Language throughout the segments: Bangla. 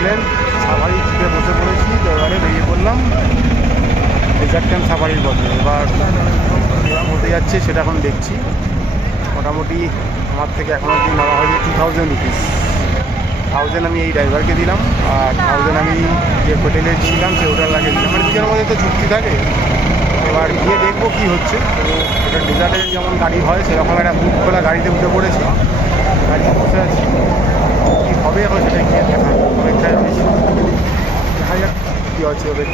দেখলেন সাফারি জিপে বসে পড়েছি, তো এবারে বেরিয়ে পড়লাম ডেজার্ট ক্যাম্প সাফারির পথে। এবার এবার হতে যাচ্ছে সেটা এখন দেখছি। মোটামুটি আমার থেকে এখন অবধি নেওয়া হয়েছে 2000 রুপিস। 1000 আমি এই ড্রাইভারকে দিলাম, আর 1000 আমি যে হোটেলে ছিলাম সেই হোটেলটাকে দিলাম। মানে দুজনের মধ্যে তো চুক্তি থাকে। এবার গিয়ে দেখবো কী হচ্ছে। তো এটা ডেজার্টের যেমন গাড়ি হয় সেরকম একটা বুক খোলা গাড়িতে উঠে পড়েছি, গাড়িতে বসে আছি। কী হবে এখন সেটা গিয়ে দেখা অপেক্ষায় রয়েছি, দেখা যাক কী হচ্ছে ওদের।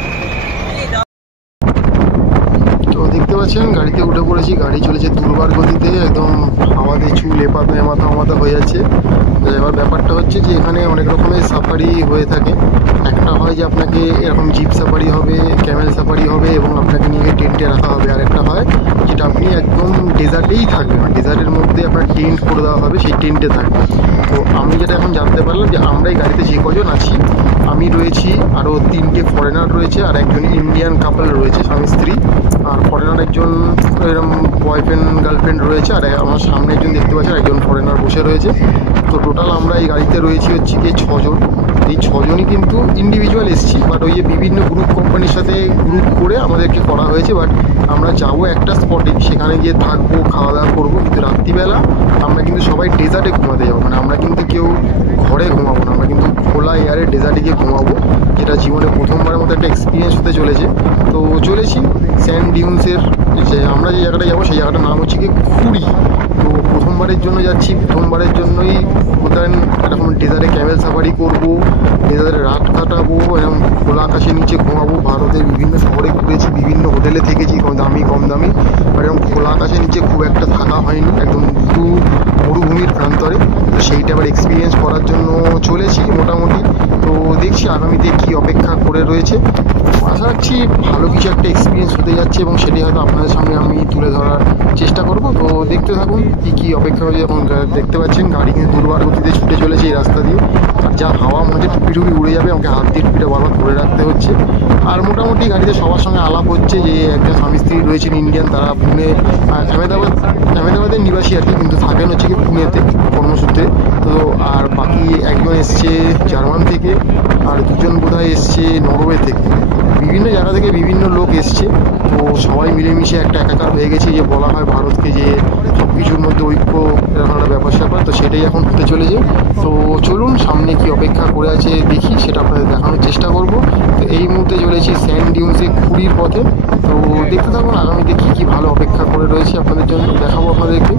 তো দেখতে পাচ্ছেন গাড়িতে উঠে পড়েছি, গাড়ি চলেছে দুর্বার গতিতে, একদম আমাদের চুল এপাতা এমাথা হয়ে যাচ্ছে। এবার ব্যাপারটা হচ্ছে যে এখানে অনেক রকমের সাফারি হয়ে থাকে। একটা হয় যে আপনাকে এরকম জিপ সাফারি হবে, ক্যামেল সাফারি হবে এবং আপনাকে নিয়ে টেন্টে রাখা হবে। আর একটা হয় যেটা আপনি একদম ডেজার্টেই থাকবেন, ডেজার্টের মধ্যে আপনার টেন্ট করে দেওয়া হবে, সেই টেন্টে থাকবেন। তো আমি যেটা এখন জানতে পারলাম যে আমরা এই গাড়িতে যে কজন আছি, আমি রয়েছি, আরও 3টে ফরেনার রয়েছে, আর একজন ইন্ডিয়ান কাপল রয়েছে, স্বামী স্ত্রী। আর ফরেনার একজন এরকম বয়ফ্রেন্ড গার্লফ্রেন্ড রয়েছে, আর আমার সামনে একজন দেখতে পাচ্ছেন একজন ফরেনার বসে রয়েছে। তো টোটাল আমরা এই গাড়িতে রয়েছি হচ্ছে গিয়ে 6 জন। এই 6 জনই কিন্তু ইন্ডিভিজুয়াল এসেছি, বাট ওই যে বিভিন্ন গ্রুপ কোম্পানির সাথে গ্রুপ করে আমাদেরকে করা হয়েছে। বাট আমরা যাবো একটা স্পটে, সেখানে গিয়ে থাকবো, খাওয়া দাওয়া করবো, কিন্তু রাত্রিবেলা আমরা কিন্তু সবাই ডেজার্টে ঘুমাতে যাবো। মানে আমরা কিন্তু কেউ ঘরে ঘুমাবো না, আমরা কিন্তু খোলা এয়ারে ডেজার্টে গিয়ে ঘুমাবো, যেটা জীবনে প্রথমবারের মতো একটা এক্সপিরিয়েন্স হতে চলেছে। তো চলেছি স্যান্ড ডিউন্সের, যে আমরা যে জায়গাটা যাবো সেই জায়গাটার নাম হচ্ছে কি খুরি। তো প্রথমবারের জন্য যাচ্ছি, প্রথমবারের জন্যই বলতেন এরকম ডেজার্টে ক্যামেল সাফারি করবো, ডেজার্টে রাত কাটাবো, এরকম খোলা আকাশের নিচে ঘুমাবো। ভারতের বিভিন্ন শহরে ঘুরেছি, বিভিন্ন হোটেলে থেকেছি, কম দামি আর এরকম খোলা আকাশের নিচে খুব একটা থাকা হয়নি, একদম মরুভূমির প্রান্তরে। তো সেইটা আবার এক্সপিরিয়েন্স করার জন্য চলেছি মোটামুটি। তো দেখছি আগামীতে কী অপেক্ষা করে রয়েছে। আশা রাখছি ভালো কিছু একটা এক্সপিরিয়েন্স হতে যাচ্ছে এবং সেটি হয়তো আপনাদের সামনে আমি তুলে ধরার চেষ্টা করব। তো দেখতে থাকুন কী অপেক্ষা হয়েছে। এখন দেখতে পাচ্ছেন গাড়ি কিন্তু দুর্বার গতিতে ছুটে চলেছে এই রাস্তা দিয়ে, আর যা হাওয়া মনে হচ্ছে টুপি উড়ে যাবে, আমাকে হাত দিয়ে টুপিটা বারবার ধরে রাখতে হচ্ছে। আর মোটামুটি গাড়িতে সবার সঙ্গে আলাপ হচ্ছে, যে একটা স্বামী স্ত্রী রয়েছেন ইন্ডিয়ান, তারা পুনে আহমেদাবাদের নিবাসী আর কি, কিন্তু থাকেন হচ্ছে কি পুনেতে কর্মসূত্রে। তো আর বাকি একজন এসছে জার্মান থেকে, আর দুজন বোধহয় এসছে নরওয়ে থেকে। বিভিন্ন জায়গা থেকে বিভিন্ন লোক এসছে। তো সবাই মিলেমিশে একটা একাকার হয়ে গেছে, যে বলা হয় ভারতকে যে সব কিছুর মধ্যে ঐক্য, এরকম একটা ব্যাপার স্যাপার। তো সেটাই এখন হতে চলেছে। তো চলুন সামনে কি অপেক্ষা করে আছে দেখি, সেটা আপনাদের দেখানোর চেষ্টা করব। তো এই মুহূর্তে চলেছি স্যান্ড ডিউন্সে খুরির পথে। তো দেখতে থাকুন আগামীতে কী কী ভালো অপেক্ষা করে রয়েছে আপনাদের জন্য, দেখাবো আপনাদেরকে।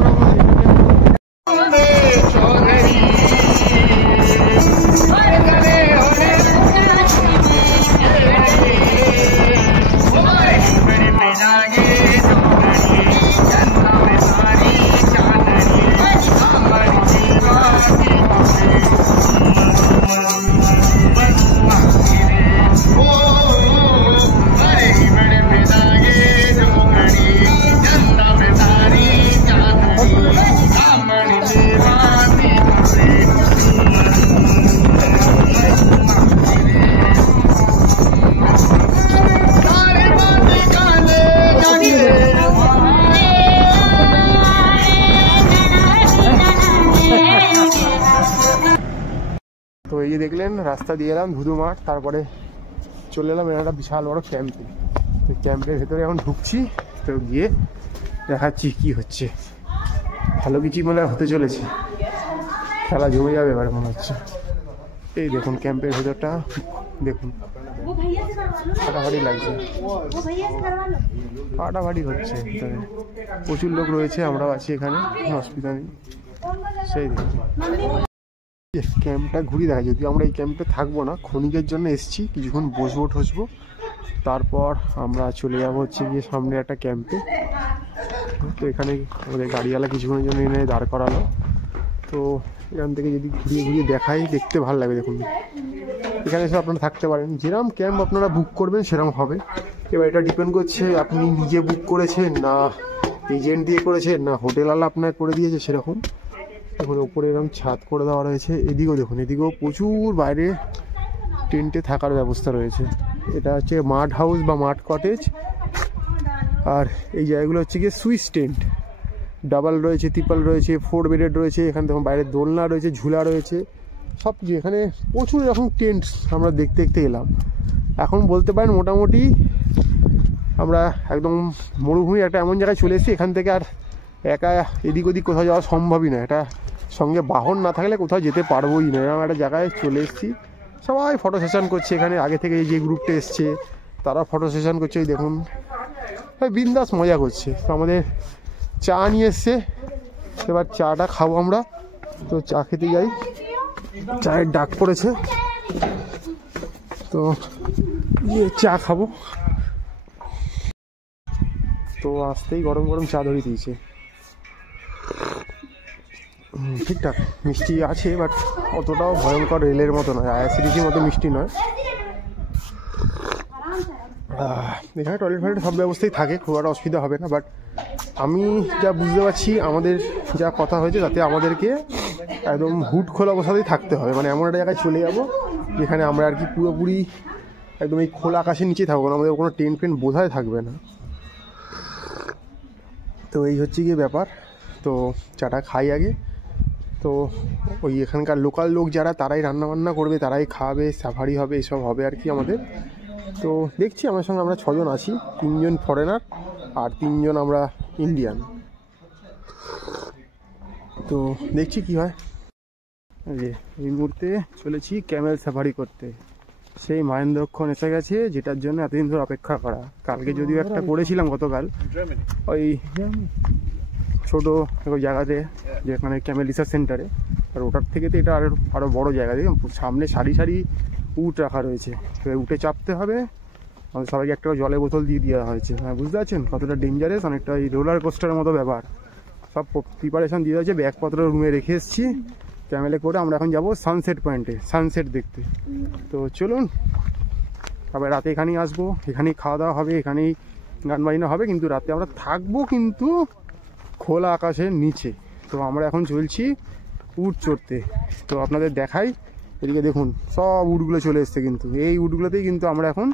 তো এই যে দেখলেন রাস্তা দিয়ে এলাম ধুধু মাঠ, তারপরে চলে এলাম একটা বিশাল বড় ক্যাম্পে। তো ক্যাম্পের ভেতরে এখন ঢুকছি, তো গিয়ে দেখাচ্ছি কি হচ্ছে। ভালো কিছু মনে হতে চলেছে, খেলা জমে যাবে এবার মনে হচ্ছে। এই দেখুন ক্যাম্পের ভেতরটা দেখুন, ফাটাফাটি লাগছে, ফাটাফাটি হচ্ছে। প্রচুর লোক রয়েছে, আমরাও আছি এখানে, অসুবিধা নেই। সেই দেখুন ক্যাম্পটা ঘুরিয়ে দেখা, যদিও আমরা এই ক্যাম্পে থাকবো না, ক্ষণিকের জন্য এসছি, কিছুক্ষণ বসবো ঠসবো, তারপর আমরা চলে যাবো হচ্ছে গিয়ে সামনে একটা ক্যাম্পে। তো এখানে আমাদের গাড়িওয়ালা কিছুক্ষণের জন্য এনে দাঁড় করালো। তো এখান থেকে যদি ঘুরিয়ে ঘুরিয়ে দেখাই, দেখতে ভালো লাগবে। দেখুন এখানে এসে আপনারা থাকতে পারেন, যেরকম ক্যাম্প আপনারা বুক করবেন সেরকম হবে। এবার এটা ডিপেন্ড করছে আপনি নিজে বুক করেছেন, না এজেন্ট দিয়ে করেছেন, না হোটেলওয়ালা আপনার করে দিয়েছে সেরকম। দেখুন ওপরে এরকম ছাদ করে দেওয়া রয়েছে, এদিকেও দেখুন, এদিকেও প্রচুর বাইরে টেন্টে থাকার ব্যবস্থা রয়েছে। এটা হচ্ছে মাড হাউস বা মাড কটেজ। আর এই জায়গাগুলো হচ্ছে গিয়ে সুইস টেন্ট, ডাবল রয়েছে, ট্রিপল রয়েছে, 4 বেডেড রয়েছে। এখানে দেখুন বাইরে দোলনা রয়েছে, ঝুলা রয়েছে, সব কিছু। এখানে প্রচুর এরকম টেন্ট আমরা দেখতে দেখতে এলাম। এখন বলতে পারেন মোটামুটি আমরা একদম মরুভূমির একটা এমন জায়গায় চলে এসেছি, এখান থেকে আর একা এদিক ওদিক কোথাও যাওয়া সম্ভবই নয়। এটা সঙ্গে বাহন না থাকলে কোথাও যেতে পারবোই না। এরকম একটা জায়গায় চলে এসেছি। সবাই ফটো সেশন করছে এখানে, আগে থেকে যে গ্রুপটা এসছে তারা ফটো সেশন করছে। এই দেখুন বিন্দাস মজা করছে। তো আমাদের চা নিয়ে এসছে, এবার চাটা খাবো আমরা। তো চা খেতে যাই, চায়ের ডাক পড়েছে, তো চা খাবো। তো আসতেই গরম গরম চা ধরিয়ে দিয়েছে। ঠিকঠাক মিষ্টি আছে, বাট অতটাও ভয়ঙ্কর রেলের মতো নয়, আইআরসিটিসির মতো মিষ্টি নয়। এখানে টয়লেট ফয়লেট সব ব্যবস্থাই থাকে, খুব একটা অসুবিধা হবে না। বাট আমি যা বুঝতে পারছি, আমাদের যা কথা হয়েছে তাতে আমাদেরকে একদম হুড খোলা অবস্থাতেই থাকতে হবে। মানে এমন একটা জায়গায় চলে যাবো যেখানে আমরা আর কি পুরোপুরি একদম এই খোলা আকাশের নিচেই থাকবো না, আমাদের কোনো টেন্ট ফেন্ট বোঝাই থাকবে না। তো এই হচ্ছে গিয়ে ব্যাপার। তো চাটা খাই আগে। তো ওই এখানকার লোকাল লোক যারা, তারাই রান্নাবান্না করবে, তারাই খাওয়াবে, সাফারি হবে, এসব হবে আর কি আমাদের। তো দেখছি আমার সঙ্গে আমরা 6 জন আছি, 3 জন ফরেনার আর 3 জন আমরা ইন্ডিয়ান। তো দেখছি কি হয়। এই মুহূর্তে চলেছি ক্যামেল সাফারি করতে। সেই মহেন্দ্রক্ষণ এসে গেছে, যেটার জন্য এতদিন ধরে অপেক্ষা করা। কালকে যদিও একটা করেছিলাম গতকাল, ওই ছোটো জায়গাতে যেখানে ক্যামেল রিসার্চ সেন্টারে। আর ওটার থেকে তো এটা আরও বড়ো জায়গা, দেখুন সামনে সারি সারি উট রাখা রয়েছে। উঠে চাপতে হবে, আমাদের সবাইকে একটা জলের বোতল দিয়ে দেওয়া হয়েছে। হ্যাঁ, বুঝতে পারছেন কতটা ডেঞ্জারাস, অনেকটা এই রোলার কোস্টারের মতো ব্যাপার। সব প্রিপারেশন দিয়ে হয়েছে, ব্যাগপত্র রুমে রেখে এসেছি। ক্যামেলে করে আমরা এখন যাবো সানসেট পয়েন্টে, সানসেট দেখতে। তো চলুন, তারপরে রাতে এখানেই আসবো, এখানেই খাওয়া দাওয়া হবে, এখানেই গান বাজনা হবে। কিন্তু রাতে আমরা থাকবো কিন্তু খোলা আকাশের নিচে। তো আমরা এখন চলছি উট চড়তে। তো আপনাদের দেখাই, এদিকে দেখুন সব উটগুলো চলে এসছে, কিন্তু এই উটগুলোতেই কিন্তু আমরা এখন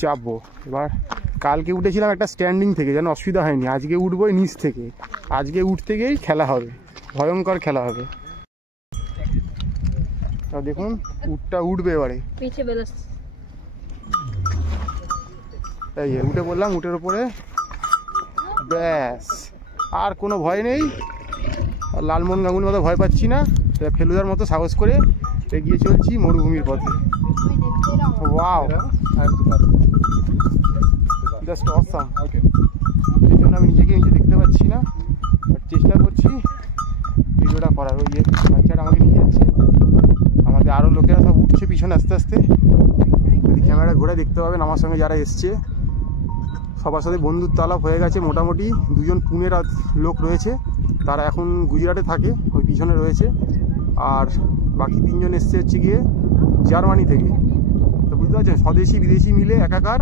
চাপবো। এবার কালকে উঠেছিলাম একটা স্ট্যান্ডিং থেকে, যেন অসুবিধা হয়নি। আজকে উঠবো নিচ থেকে, আজকে উঠ থেকেই খেলা হবে, ভয়ঙ্কর খেলা হবে। দেখুন উটটা উঠবে এবারে, এই উঠে বললাম, উটের উপরে ব্যাস, আর কোনো ভয় নেই। লালমোহন গাঙ্গুলির মতো ভয় পাচ্ছি না, ফেলুদার মতো সাহস করে এগিয়ে চলছি মরুভূমির পথে। Wow, just awesome. এই জন্য আমি নিজে দেখতে পাচ্ছি না, চেষ্টা করছি ভিডিওটা করার। ওই যে বাচ্চাটা আমাকে নিয়ে যাচ্ছে, আমাদের আরও লোকেরা সব উঠছে পিছনে আস্তে আস্তে। যদি ক্যামেরা ঘুরে দেখতে পাবেন আমার সঙ্গে যারা এসছে সবার সাথে বন্ধুত্ব আলাপ হয়ে গেছে মোটামুটি। 2 জন পুনের লোক রয়েছে, তারা এখন গুজরাটে থাকে, ওই পিছনে রয়েছে। আর বাকি 3 জন এসছে হচ্ছে গিয়ে জার্মানি থেকে। তো বুঝতে পারছেন, স্বদেশি বিদেশি মিলে একাকার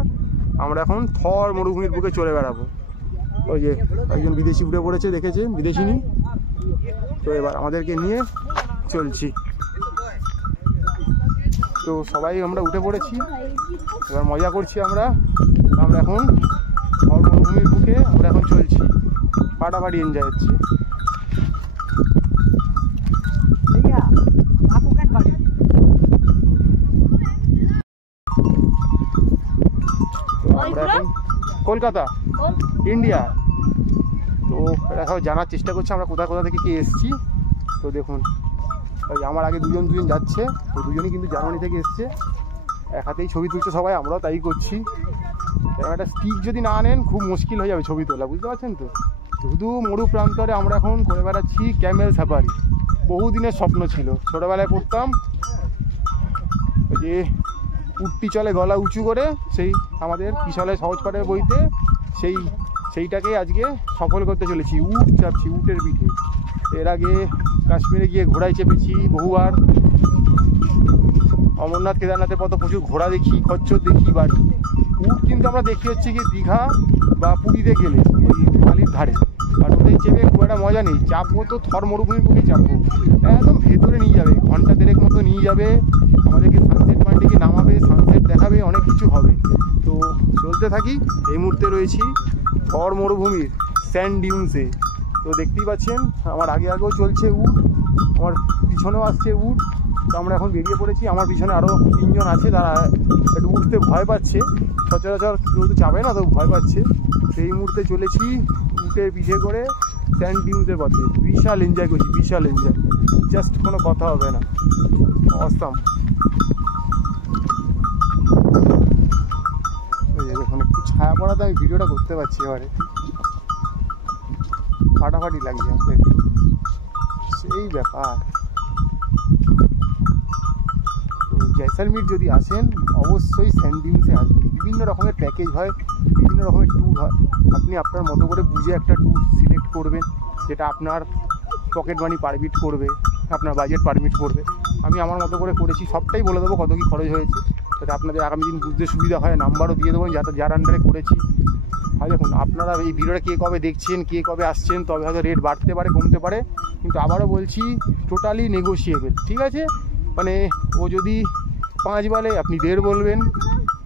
আমরা এখন থর মরুভূমির বুকে চলে বেড়াবো। ওই যে একজন বিদেশি উঠে পড়েছে, দেখেছে বিদেশিনী। তো এবার আমাদেরকে নিয়ে চলছি। তো সবাই আমরা উঠে পড়েছি, এবার মজা করছি আমরা এখন থর মরুভূমির বুকে আমরা এখন চলছি, ফাটাফাটি এনজয় হচ্ছে। আমরা এখন কলকাতা, ইন্ডিয়া। তো এরা সব জানার চেষ্টা করছে আমরা কোথা কোথা থেকে কি এসছি। তো দেখুন ওই আমার আগে 2 জন যাচ্ছে, তো 2 জনই কিন্তু জার্মানি থেকে এসছে। এক হাতেই ছবি তুলছে সবাই, আমরাও তাই করছি। একটা স্টিক যদি না আনেন খুব মুশকিল হয়ে যাবে ছবি তোলা, বুঝতে পারছেন তো। শুধু মরু প্রান্তরে আমরা এখন করে বেড়াচ্ছি ক্যামেল সাফারি। বহুদিনের স্বপ্ন ছিল, ছোটোবেলায় করতাম। ওই যে উটটি চলে গলা উঁচু করে, সেই আমাদের পিছলে সহজ পাঠের বইতে সেইটাকে আজকে সফল করতে চলেছি। উট চাপছি, উটের পিঠে। এর আগে কাশ্মীরে গিয়ে ঘোড়ায় চেপেছি বহুবার, অমরনাথ কেদারনাথের পথে প্রচুর ঘোড়া দেখি, খচ্চর দেখি। বাট উট কিন্তু আমরা দেখি হচ্ছে কি দীঘা বা পুরীতে গেলে ওই বালির ধারে। আর ওটাই চেপে খুব একটা মজা নেই। চাপবো তো থর মরুভূমির বুকেই চাপবো, একদম ভেতরে নিয়ে যাবে, ঘন্টা 1.5 মতো নিয়ে যাবে আমাদেরকে। সানসেট পয়েন্টে গিয়ে নামাবে, সানসেট দেখাবে, অনেক কিছু হবে। তো চলতে থাকি। এই মুহূর্তে রয়েছি থর মরুভূমির স্যান্ড ডিউন্সে। তো দেখতেই পাচ্ছেন আমার আগেও চলছে উট, আমার পিছনেও আসছে উট। তো আমরা এখন বেরিয়ে পড়েছি। আমার পিছনে আরও 3 জন আছে, তারা একটু উঠতে ভয় পাচ্ছে, সচরাচর কেউ তো যাবে না, তো ভয় পাচ্ছে। সেই মুহূর্তে চলেছি উঠে পিঠে করে স্যান্ড ডিউন্সের পথে। বিশাল এনজয় করছি, বিশাল এনজয়, জাস্ট কোনো কথা হবে না, অসাম। দেখুন একটু ছায়া পড়াতে আমি ভিডিওটা করতে পারছি, এবারে ফাটাফাটি লাগছে আমাদের, সেই ব্যাপার। তো জয়সলমীর যদি আসেন অবশ্যই স্যান্ড ডিউন্সে আসবেন। বিভিন্ন রকমের প্যাকেজ হয়, বিভিন্ন রকমের ট্যুর হয়, আপনি আপনার মতো করে বুঝে একটা ট্যুর সিলেক্ট করবেন যেটা আপনার পকেট মানি পারমিট করবে, আপনার বাজেট পারমিট করবে। আমি আমার মতো করে করেছি, সবটাই বলে দেবো কত কী খরচ হয়েছে, যাতে আপনাদের আগামী দিন বুঝতে সুবিধা হয়। নাম্বারও দিয়ে দেবো যাতে যার আন্ডারে করেছি। আর দেখুন আপনারা এই ভিডিওটা কে কবে দেখছেন, কে কবে আসছেন, তবে হয়তো রেট বাড়তে পারে কমতে পারে, কিন্তু আবারও বলছি টোটালি নেগোশিয়েবল, ঠিক আছে? মানে ও যদি 5 বলে আপনি 1.5 বলবেন,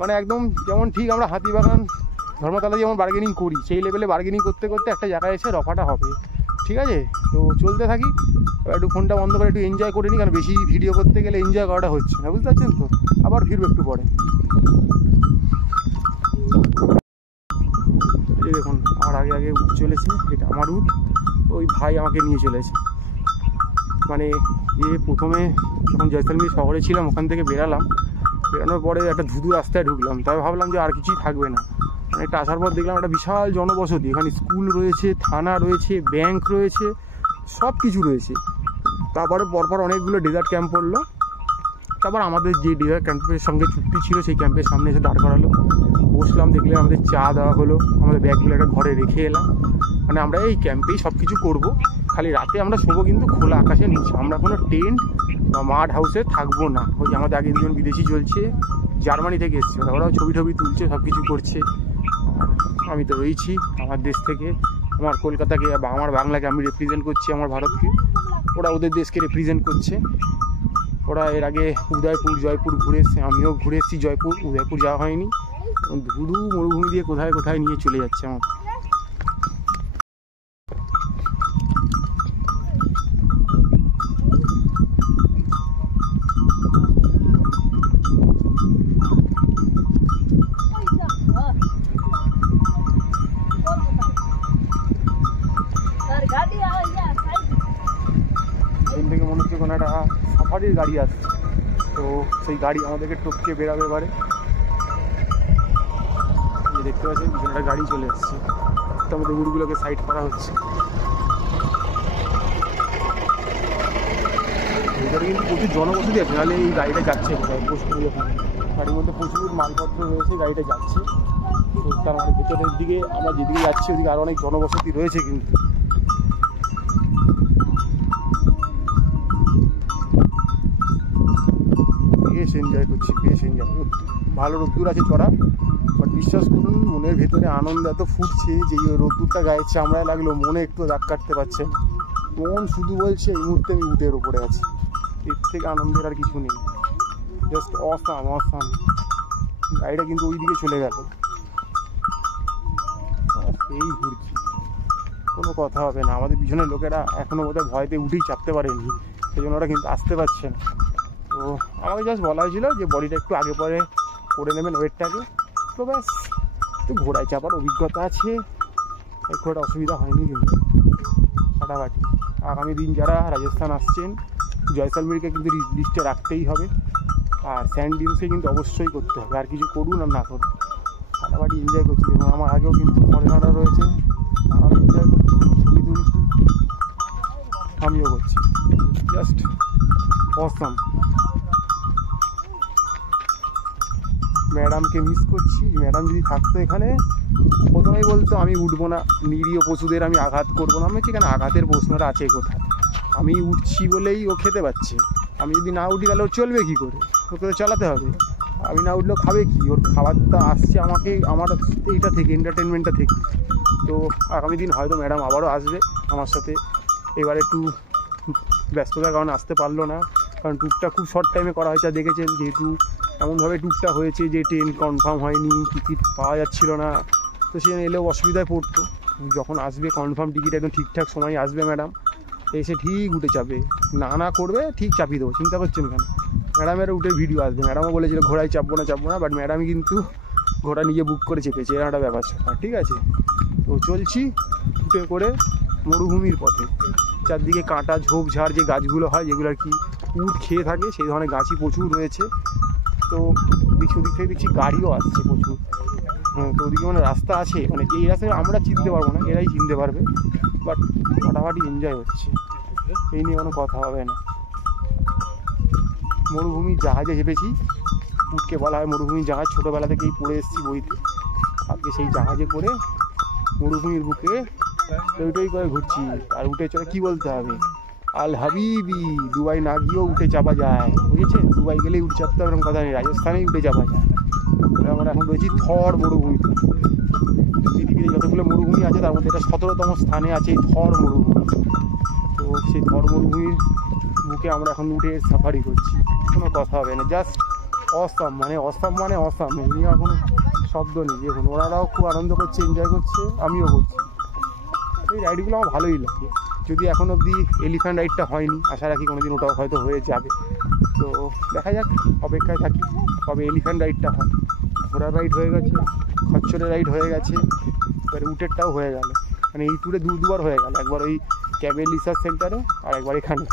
মানে একদম যেমন ঠিক আমরা হাতিবাগান ধর্মতলা যেমন বার্গেনিং করি সেই লেভেলে বার্গেনিং করতে করতে একটা জায়গায় এসে রফাটা হবে, ঠিক আছে? তো চলতে থাকি, একটু ফোনটা বন্ধ করে একটু এনজয় করে নিই, কারণ বেশি ভিডিও করতে গেলে এনজয় করাটা হচ্ছে না, বুঝতে পারছেন তো? আবার ফিরবো একটু পরে। এই দেখুন আমার আগে আগে উঠ চলেছে, এটা আমার উঠ, ওই ভাই আমাকে নিয়ে চলেছে। মানে প্রথমে যখন জয়সলমীর শহরে ছিলাম ওখান থেকে বেরানোর পরে একটা ধুধু রাস্তায় ঢুকলাম, তবে ভাবলাম যে আর কিছুই থাকবে না। মানে একটা আসার পর দেখলাম একটা বিশাল জনবসতি, এখানে স্কুল রয়েছে, থানা রয়েছে, ব্যাংক রয়েছে, সব কিছু রয়েছে। তারপরে পরপর অনেকগুলো ডেজার্ট ক্যাম্প পড়লো, তারপর আমাদের যে ডেজার্ট ক্যাম্পের সঙ্গে চুক্তি ছিল সেই ক্যাম্পের সামনে এসে দাঁড় করালো, বসলাম, দেখলে আমাদের চা দেওয়া হলো, আমাদের ব্যাগগুলো একটা ঘরে রেখে এলাম। মানে আমরা এই ক্যাম্পেই সব কিছু করবো, খালি রাতে আমরা শোবো কিন্তু খোলা আকাশের নিচে, আমরা কোনো টেন্ট বা মাড হাউসে থাকবো না। ওই যে আমাদের আগে 2 জন বিদেশি চলছে, জার্মানি থেকে এসছে, ওরাও ছবি তুলছে, সব কিছু করছে। আমি তো রয়েছি আমার দেশ থেকে, আমার কলকাতাকে বা আমার বাংলাকে আমি রিপ্রেজেন্ট করছি, আমার ভারতকে, ওরা ওদের দেশকে রিপ্রেজেন্ট করছে। ওরা এর আগে উদয়পুর জয়পুর ঘুরে এসছে, আমিও ঘুরে এসেছি জয়পুর, উদয়পুর যাওয়া হয়নি। ধুধু মরুভূমি দিয়ে কোথায় কোথায় নিয়ে চলে যাচ্ছে আমার। এখান থেকে মনে হচ্ছে কোনো একটা সাফারির গাড়ি আসছে, তো সেই গাড়ি আমাদেরকে টপকে বেরাবে এবারে। দেখতে পাচ্ছেন পিছনে একটা গাড়ি চলে এসছে, তো আমাদের উড়গুলোকে সাইড করা হচ্ছে। ভিতরে কিন্তু প্রচুর জনবসতি আছে, নাহলে এই গাড়িটা যাচ্ছে কোথায় পোস্ট করে, গাড়ির মধ্যে প্রচুর মালপত্র রয়েছে, গাড়িটা যাচ্ছে। তো তার মানে ভেতরের দিকে আমরা যেদিকে যাচ্ছি ওদিকে আরও অনেক জনবসতি রয়েছে, কিন্তু বেশ এনজয় করছি, বেশ এনজয়। ভালো রোদ্দুর আছে চড়া, বাট বিশ্বাস করুন মনের ভেতরে আনন্দ এত ফুটছে যে এই রোদ্দুরটা গায়ে চামড়ায় লাগলো, মনে একটু দাগ কাটতে পারছে, মন শুধু বলছে এই মুহূর্তে আমি উটের ওপরে আছি। এর থেকে আনন্দের আর কিছু নেই, জাস্ট অসাম অসাম। গাড়িটা কিন্তু ওই দিকে চলে গেল, এই ঘুরছি, কোনো কথা হবে না। আমাদের পিছনের লোকেরা এখনও বোধহয় ভয়তে উঠেই চাপতে পারেনি, সেই জন্য ওরা কিন্তু আসতে পারছে না। তো আমাকে জাস্ট বলা হয়েছিল যে বডিটা একটু আগে পরে করে নেবেন ওয়েটটাকে, তো ব্যাস একটু ঘোড়ায় চাপার অভিজ্ঞতা আছে, খুব একটা অসুবিধা হয়নি। কিন্তু ফাটাফাটি আগামী দিন যারা রাজস্থান আসছেন জয়সলমীরকে কিন্তু লিস্টে রাখতেই হবে, আর স্যান্ড ডিউন্সে কিন্তু অবশ্যই করতে হবে, আর কিছু করুন আর না করুন। ফাটাফাটি এনজয় করছি, এবং আমার আগেও কিন্তু ফরেনাররা রয়েছে, তারাও এনজয় করছি, ছবি তুলছি, আমিও করছি, জাস্ট অসাম। ম্যাডামকে মিস করছি, ম্যাডাম যদি থাকতো এখানে প্রথমেই বলতো আমি উঠবো না, নিরীহ পশুদের আমি আঘাত করবো না। আমি সেখানে আঘাতের প্রশ্নটা আছে কোথায়? আমি উঠছি বলেই ও খেতে পাচ্ছে, আমি যদি না উঠি তাহলে ওর চলবে কী করে? ওকে তো চালাতে হবে, আমি না উঠলেও খাবে কি? ওর খাবারটা আসছে আমাকে, আমার এইটা থেকে, এন্টারটেনমেন্টটা থেকে। তো আগামী দিন হয়তো ম্যাডাম আবারও আসবে আমার সাথে, এবার একটু ব্যস্ততার কারণে আসতে পারলো না, কারণ ট্যুরটা খুব শর্ট টাইমে করা হয়েছে। দেখেছেন যেহেতু এমনভাবে ট্যুরটা হয়েছে যে ট্রেন কনফার্ম হয়নি, টিকিট পাওয়া যাচ্ছিল না, তো সেখানে এলেও অসুবিধায় পড়তো। যখন আসবে কনফার্ম টিকিট একদম ঠিকঠাক সময় আসবে ম্যাডাম, এসে ঠিক উঠে চাপবে, না করবে ঠিক চাপিয়ে দেবো, চিন্তা করছেন কেন। ম্যাডামের উঠে ভিডিও আসবে, ম্যাডামও বলেছিল ঘোড়ায় চাপবো না, বাট ম্যাডামই কিন্তু ঘোড়া নিজে বুক করে চেপেছে, এরকম একটা ব্যাপার স্যাপার। ঠিক আছে, তো চলছি উঠে করে মরুভূমির পথে। চারদিকে কাঁটা ঝোপঝাড় যে গাছগুলো হয়, যেগুলো আর কি উট খেয়ে থাকে, সেই ধরনের গাছই প্রচুর রয়েছে। তো ওদিক থেকে দেখছি গাড়িও আসছে প্রচুর। তো ওদিকে মানে রাস্তা আছে, মানে এই রাস্তায় আমরা চিনতে পারবো না, এরাই চিনতে পারবে, বাট ফাটাফাটি এনজয় হচ্ছে, এই নিয়ে কোনো কথা হবে না। মরুভূমির জাহাজে চেপেছি, উটকে বলা হয় মরুভূমির জাহাজ, ছোটোবেলা থেকেই পড়ে এসেছি বইতে। আজকে সেই জাহাজে করে মরুভূমির বুকে টই করে ঘুরছি। আর উঠে চলে কী বলতে হবে, আল হাবিবি, দুবাই না গিয়েও উঠে চাপা যায়, বুঝেছেন? দুবাই গেলেই উঠে চাপতে হবে এরকম কথা নেই, রাজস্থানেই উঠে চাপা যায়। আমরা এখন রয়েছি থর মরুভূমিতে। পৃথিবীতে যতগুলো মরুভূমি আছে তার মধ্যে এটা 17তম স্থানে আছে এই থর মরুভূমি। তো সেই থর মরুভূমির বুকে আমরা এখন উঠে সাফারি করছি, কোনো কথা হবে না, জাস্ট অসাম, মানে অসাম, এই নিয়ে কোনো শব্দ নেই। দেখুন ওনারাও খুব আনন্দ করছে, এনজয় করছে, আমিও করছি। এই রাইডগুলো আমার ভালোই লাগে, যদি এখন অবধি এলিফ্যান্ট রাইডটা হয়নি, আশা রাখি কোনো দিন ওটাও হয়তো হয়ে যাবে। তো দেখা যাক, অপেক্ষায় থাকি কবে এলিফ্যান্ট রাইডটা হয়। ঘোড়ার রাইড হয়ে গেছে, খচ্চরের রাইড হয়ে গেছে, এবারে উটেরটাও হয়ে গেল। মানে এই ট্যুরে দুবার হয়ে গেল, একবার ওই ক্যাবেল রিসার্চ সেন্টারে আর একবার এখানে।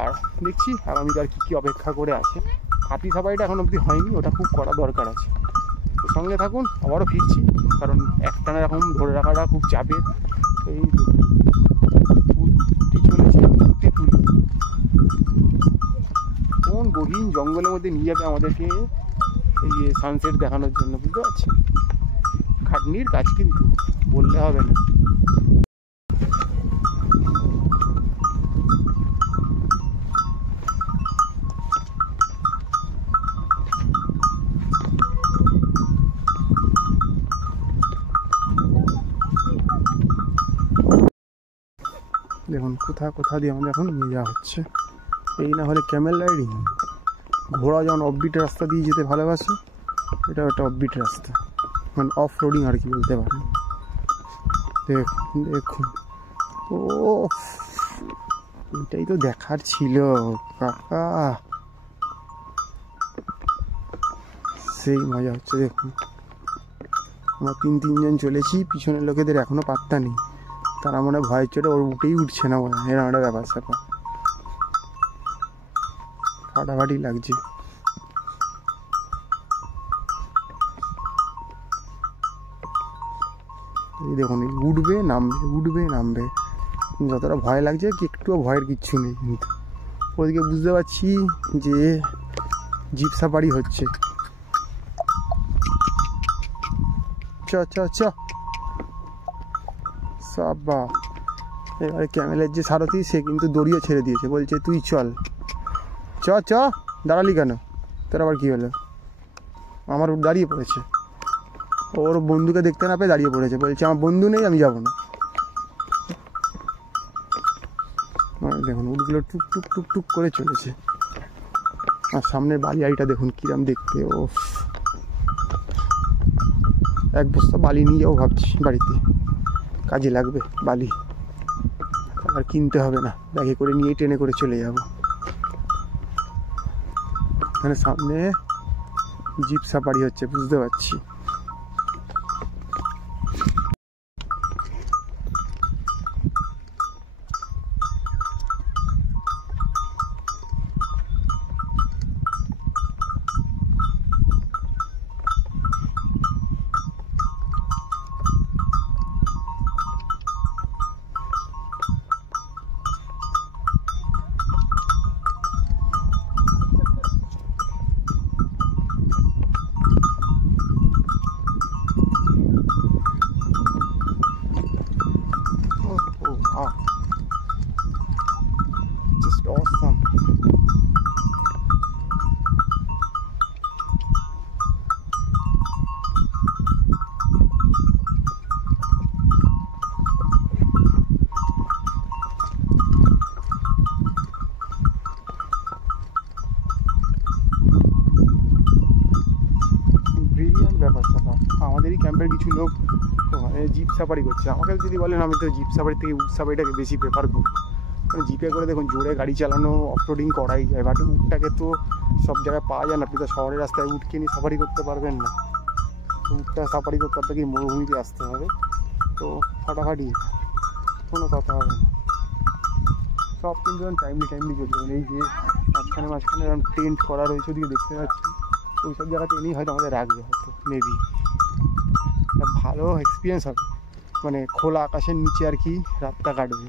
আর দেখছি আগামীকাল কী অপেক্ষা করে আছে। হাতি সাফারিটা এখন অবধি হয়নি, ওটা খুব করা দরকার আছে। তো সঙ্গে থাকুন, আবারও ফিরছি, কারণ একটানা এরকম ধরে রাখাটা খুব চাপের। এই উঠতি চলেছে, উঠতে তুলি কোন গহীন জঙ্গলের মধ্যে নিয়ে যাবে আমাদেরকে এই সানসেট দেখানোর জন্য, বুঝতে পারছি। খাটনির কাজ কিন্তু বললে হবে না। দেখুন কোথা দিয়ে আমাদের এখন নিয়ে যাওয়া হচ্ছে। এই না হলে ক্যামেল রাইডিং। ঘোড়া যেমন অফবিট রাস্তা দিয়ে যেতে ভালোবাসে, এটা একটা অফবিট রাস্তা, মানে অফ রোডিং আর কি বলতে পারেন। দেখুন ও, এটাই তো দেখার ছিল কাকা, সেই মজা হচ্ছে। দেখুন আমরা তিনজন চলেছি, পিছনের লোকেদের এখনো পাত্তা নেই, তারা মনে হয় ভয়ের চোটে ওর উঠেই উঠছে না, মনে হয় এরকম একটা ব্যাপার স্যাপার, ফাটাফাটি লাগছে। এই দেখুন উঠবে নামবে, যতটা ভয় লাগছে কি একটুও ভয়ের কিচ্ছু নেই। কিন্তু ওদিকে বুঝতে পারছি যে জিপ সাফারি হচ্ছে। চ সাবা। এবারে ক্যামেলের যে সারথি, সে কিন্তু দড়িও ছেড়ে দিয়েছে, বলছে তুই চল। চ দাঁড়ালি কেন, তোর আবার কী হলো? আমার দাঁড়িয়ে পড়েছে, ওর বন্ধুকে দেখতে না পেয়ে দাঁড়িয়ে পড়েছে, বলছে আমার বন্ধু নেই, আমি যাবো না। দেখুন উটগুলো টুক করে চলেছে। আর সামনের বালিয়াড়িটা দেখুন কিরম দেখতে, ও এক বস্তা বালি নিয়ে যাবো ভাবছি, বাড়িতে কাজে লাগবে বালি, আর কিনতে হবে না, ব্যাগে করে নিয়ে ট্রেনে করে চলে যাব। এখানে সামনে জিপ সাফারি হচ্ছে, বুঝতে পারছি। Just awesome. ব্রিলিয়ান্ট ব্যাপার স্যাপার। আমাদেরই ক্যাম্পের কিছু লোক ওখানে জিপ সাফারি করছে। আমাকে যদি বলেন, আমি তো জিপ সাফারি থেকে উট সাফারিটাকে বেশি প্রেফার করি, মানে জিপে করে দেখুন জোরে গাড়ি চালানো অফরোডিং করাই যায়, বাট উটটাকে তো সব জায়গায় পাওয়া যায় না। আপনি তো শহরের রাস্তায় উটকে নিয়ে সাফারি করতে পারবেন না। উটটা সাফারি করতে আপনাকে মরুভূমিতে আসতে হবে, তো ফাটাফাটি কোনো কথা হবে না। সব কিন্তু টাইমলি চলছে। এই যে মাঝখানে টেন্ট করা রয়েছে ওদিকে দেখতে পাচ্ছি, ওই সব জায়গাতে এনেই হয়তো আমাদের রাখবে, হয়তো মেবি ভালো এক্সপিরিয়েন্স হবে। মানে খোলা আকাশের নিচে আর কি রাতটা কাটবে,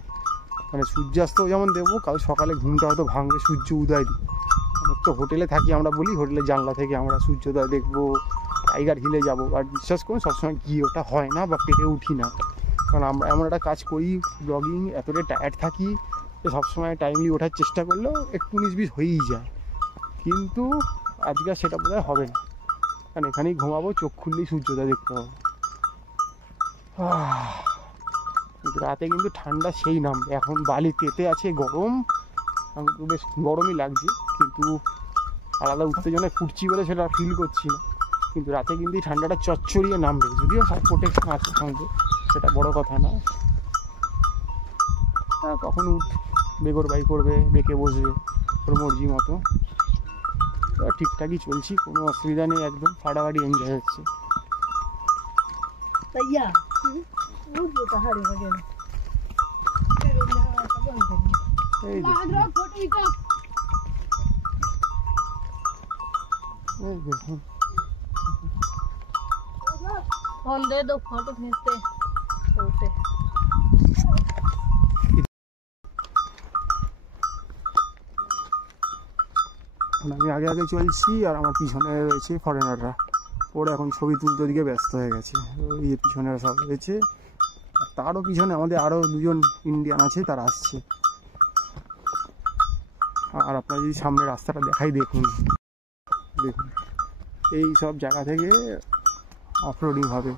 মানে সূর্যাস্তও যেমন দেখবো, কাল সকালে ঘুমটা হয়তো ভাঙবে সূর্য উদয় দিয়ে। আমরা তো হোটেলে থাকি, আমরা বলি হোটেলের জানলা থেকে আমরা সূর্যোদয় দেখবো, টাইগার হিলে যাবো, আর বিশ্বাস করুন সবসময় গিয়ে ওটা হয় না বা পেরে উঠি না। কারণ আমরা এমন একটা কাজ করি, ব্লগিং, এতটাই টায়ার্ড থাকি যে সবসময় টাইমলি ওঠার চেষ্টা করলেও একটু 19-20 হয়েই যায়। কিন্তু আজকে সেটা বোধহয় হবে না, কারণ এখানেই ঘুমাবো, চোখ খুললেই সূর্যোদয় দেখতে পাবো। রাতে কিন্তু ঠান্ডা সেই নামবে। এখন বালি তেতে আছে, গরম, তো বেশ গরমই লাগছে, কিন্তু আলাদা উত্তেজনায় ফুটছি বলে সেটা ফিল করছি না। কিন্তু রাতে কিন্তু এই ঠান্ডাটা চচ্চড়িয়ে নামবে, যদিও সব প্রোটেকশন আছে সঙ্গে, সেটা বড় কথা না। হ্যাঁ, কখন বেগর বাই করবে, বেঁকে বসবে, ওর মর্জি মতো। ঠিকঠাকই চলছি, কোনো অসুবিধা নেই, একদম ফাটাফাটি এনজয় হচ্ছে। फोन दे दो, फोटो खींचते चलते। আমি আগে চলছি, আর আমার পিছনে রয়েছে ফরেনাররা, ওরা এখন ছবি তুলতে দিকে ব্যস্ত হয়ে গেছে। ওই যে পিছনে সব রয়েছে, আর তারও পিছনে আমাদের আরও 2জন ইন্ডিয়ান আছে, তারা আসছে। আর আপনার যদি সামনে রাস্তাটা দেখাই, দেখুন এই সব জায়গা থেকে অফরোডিং হবে,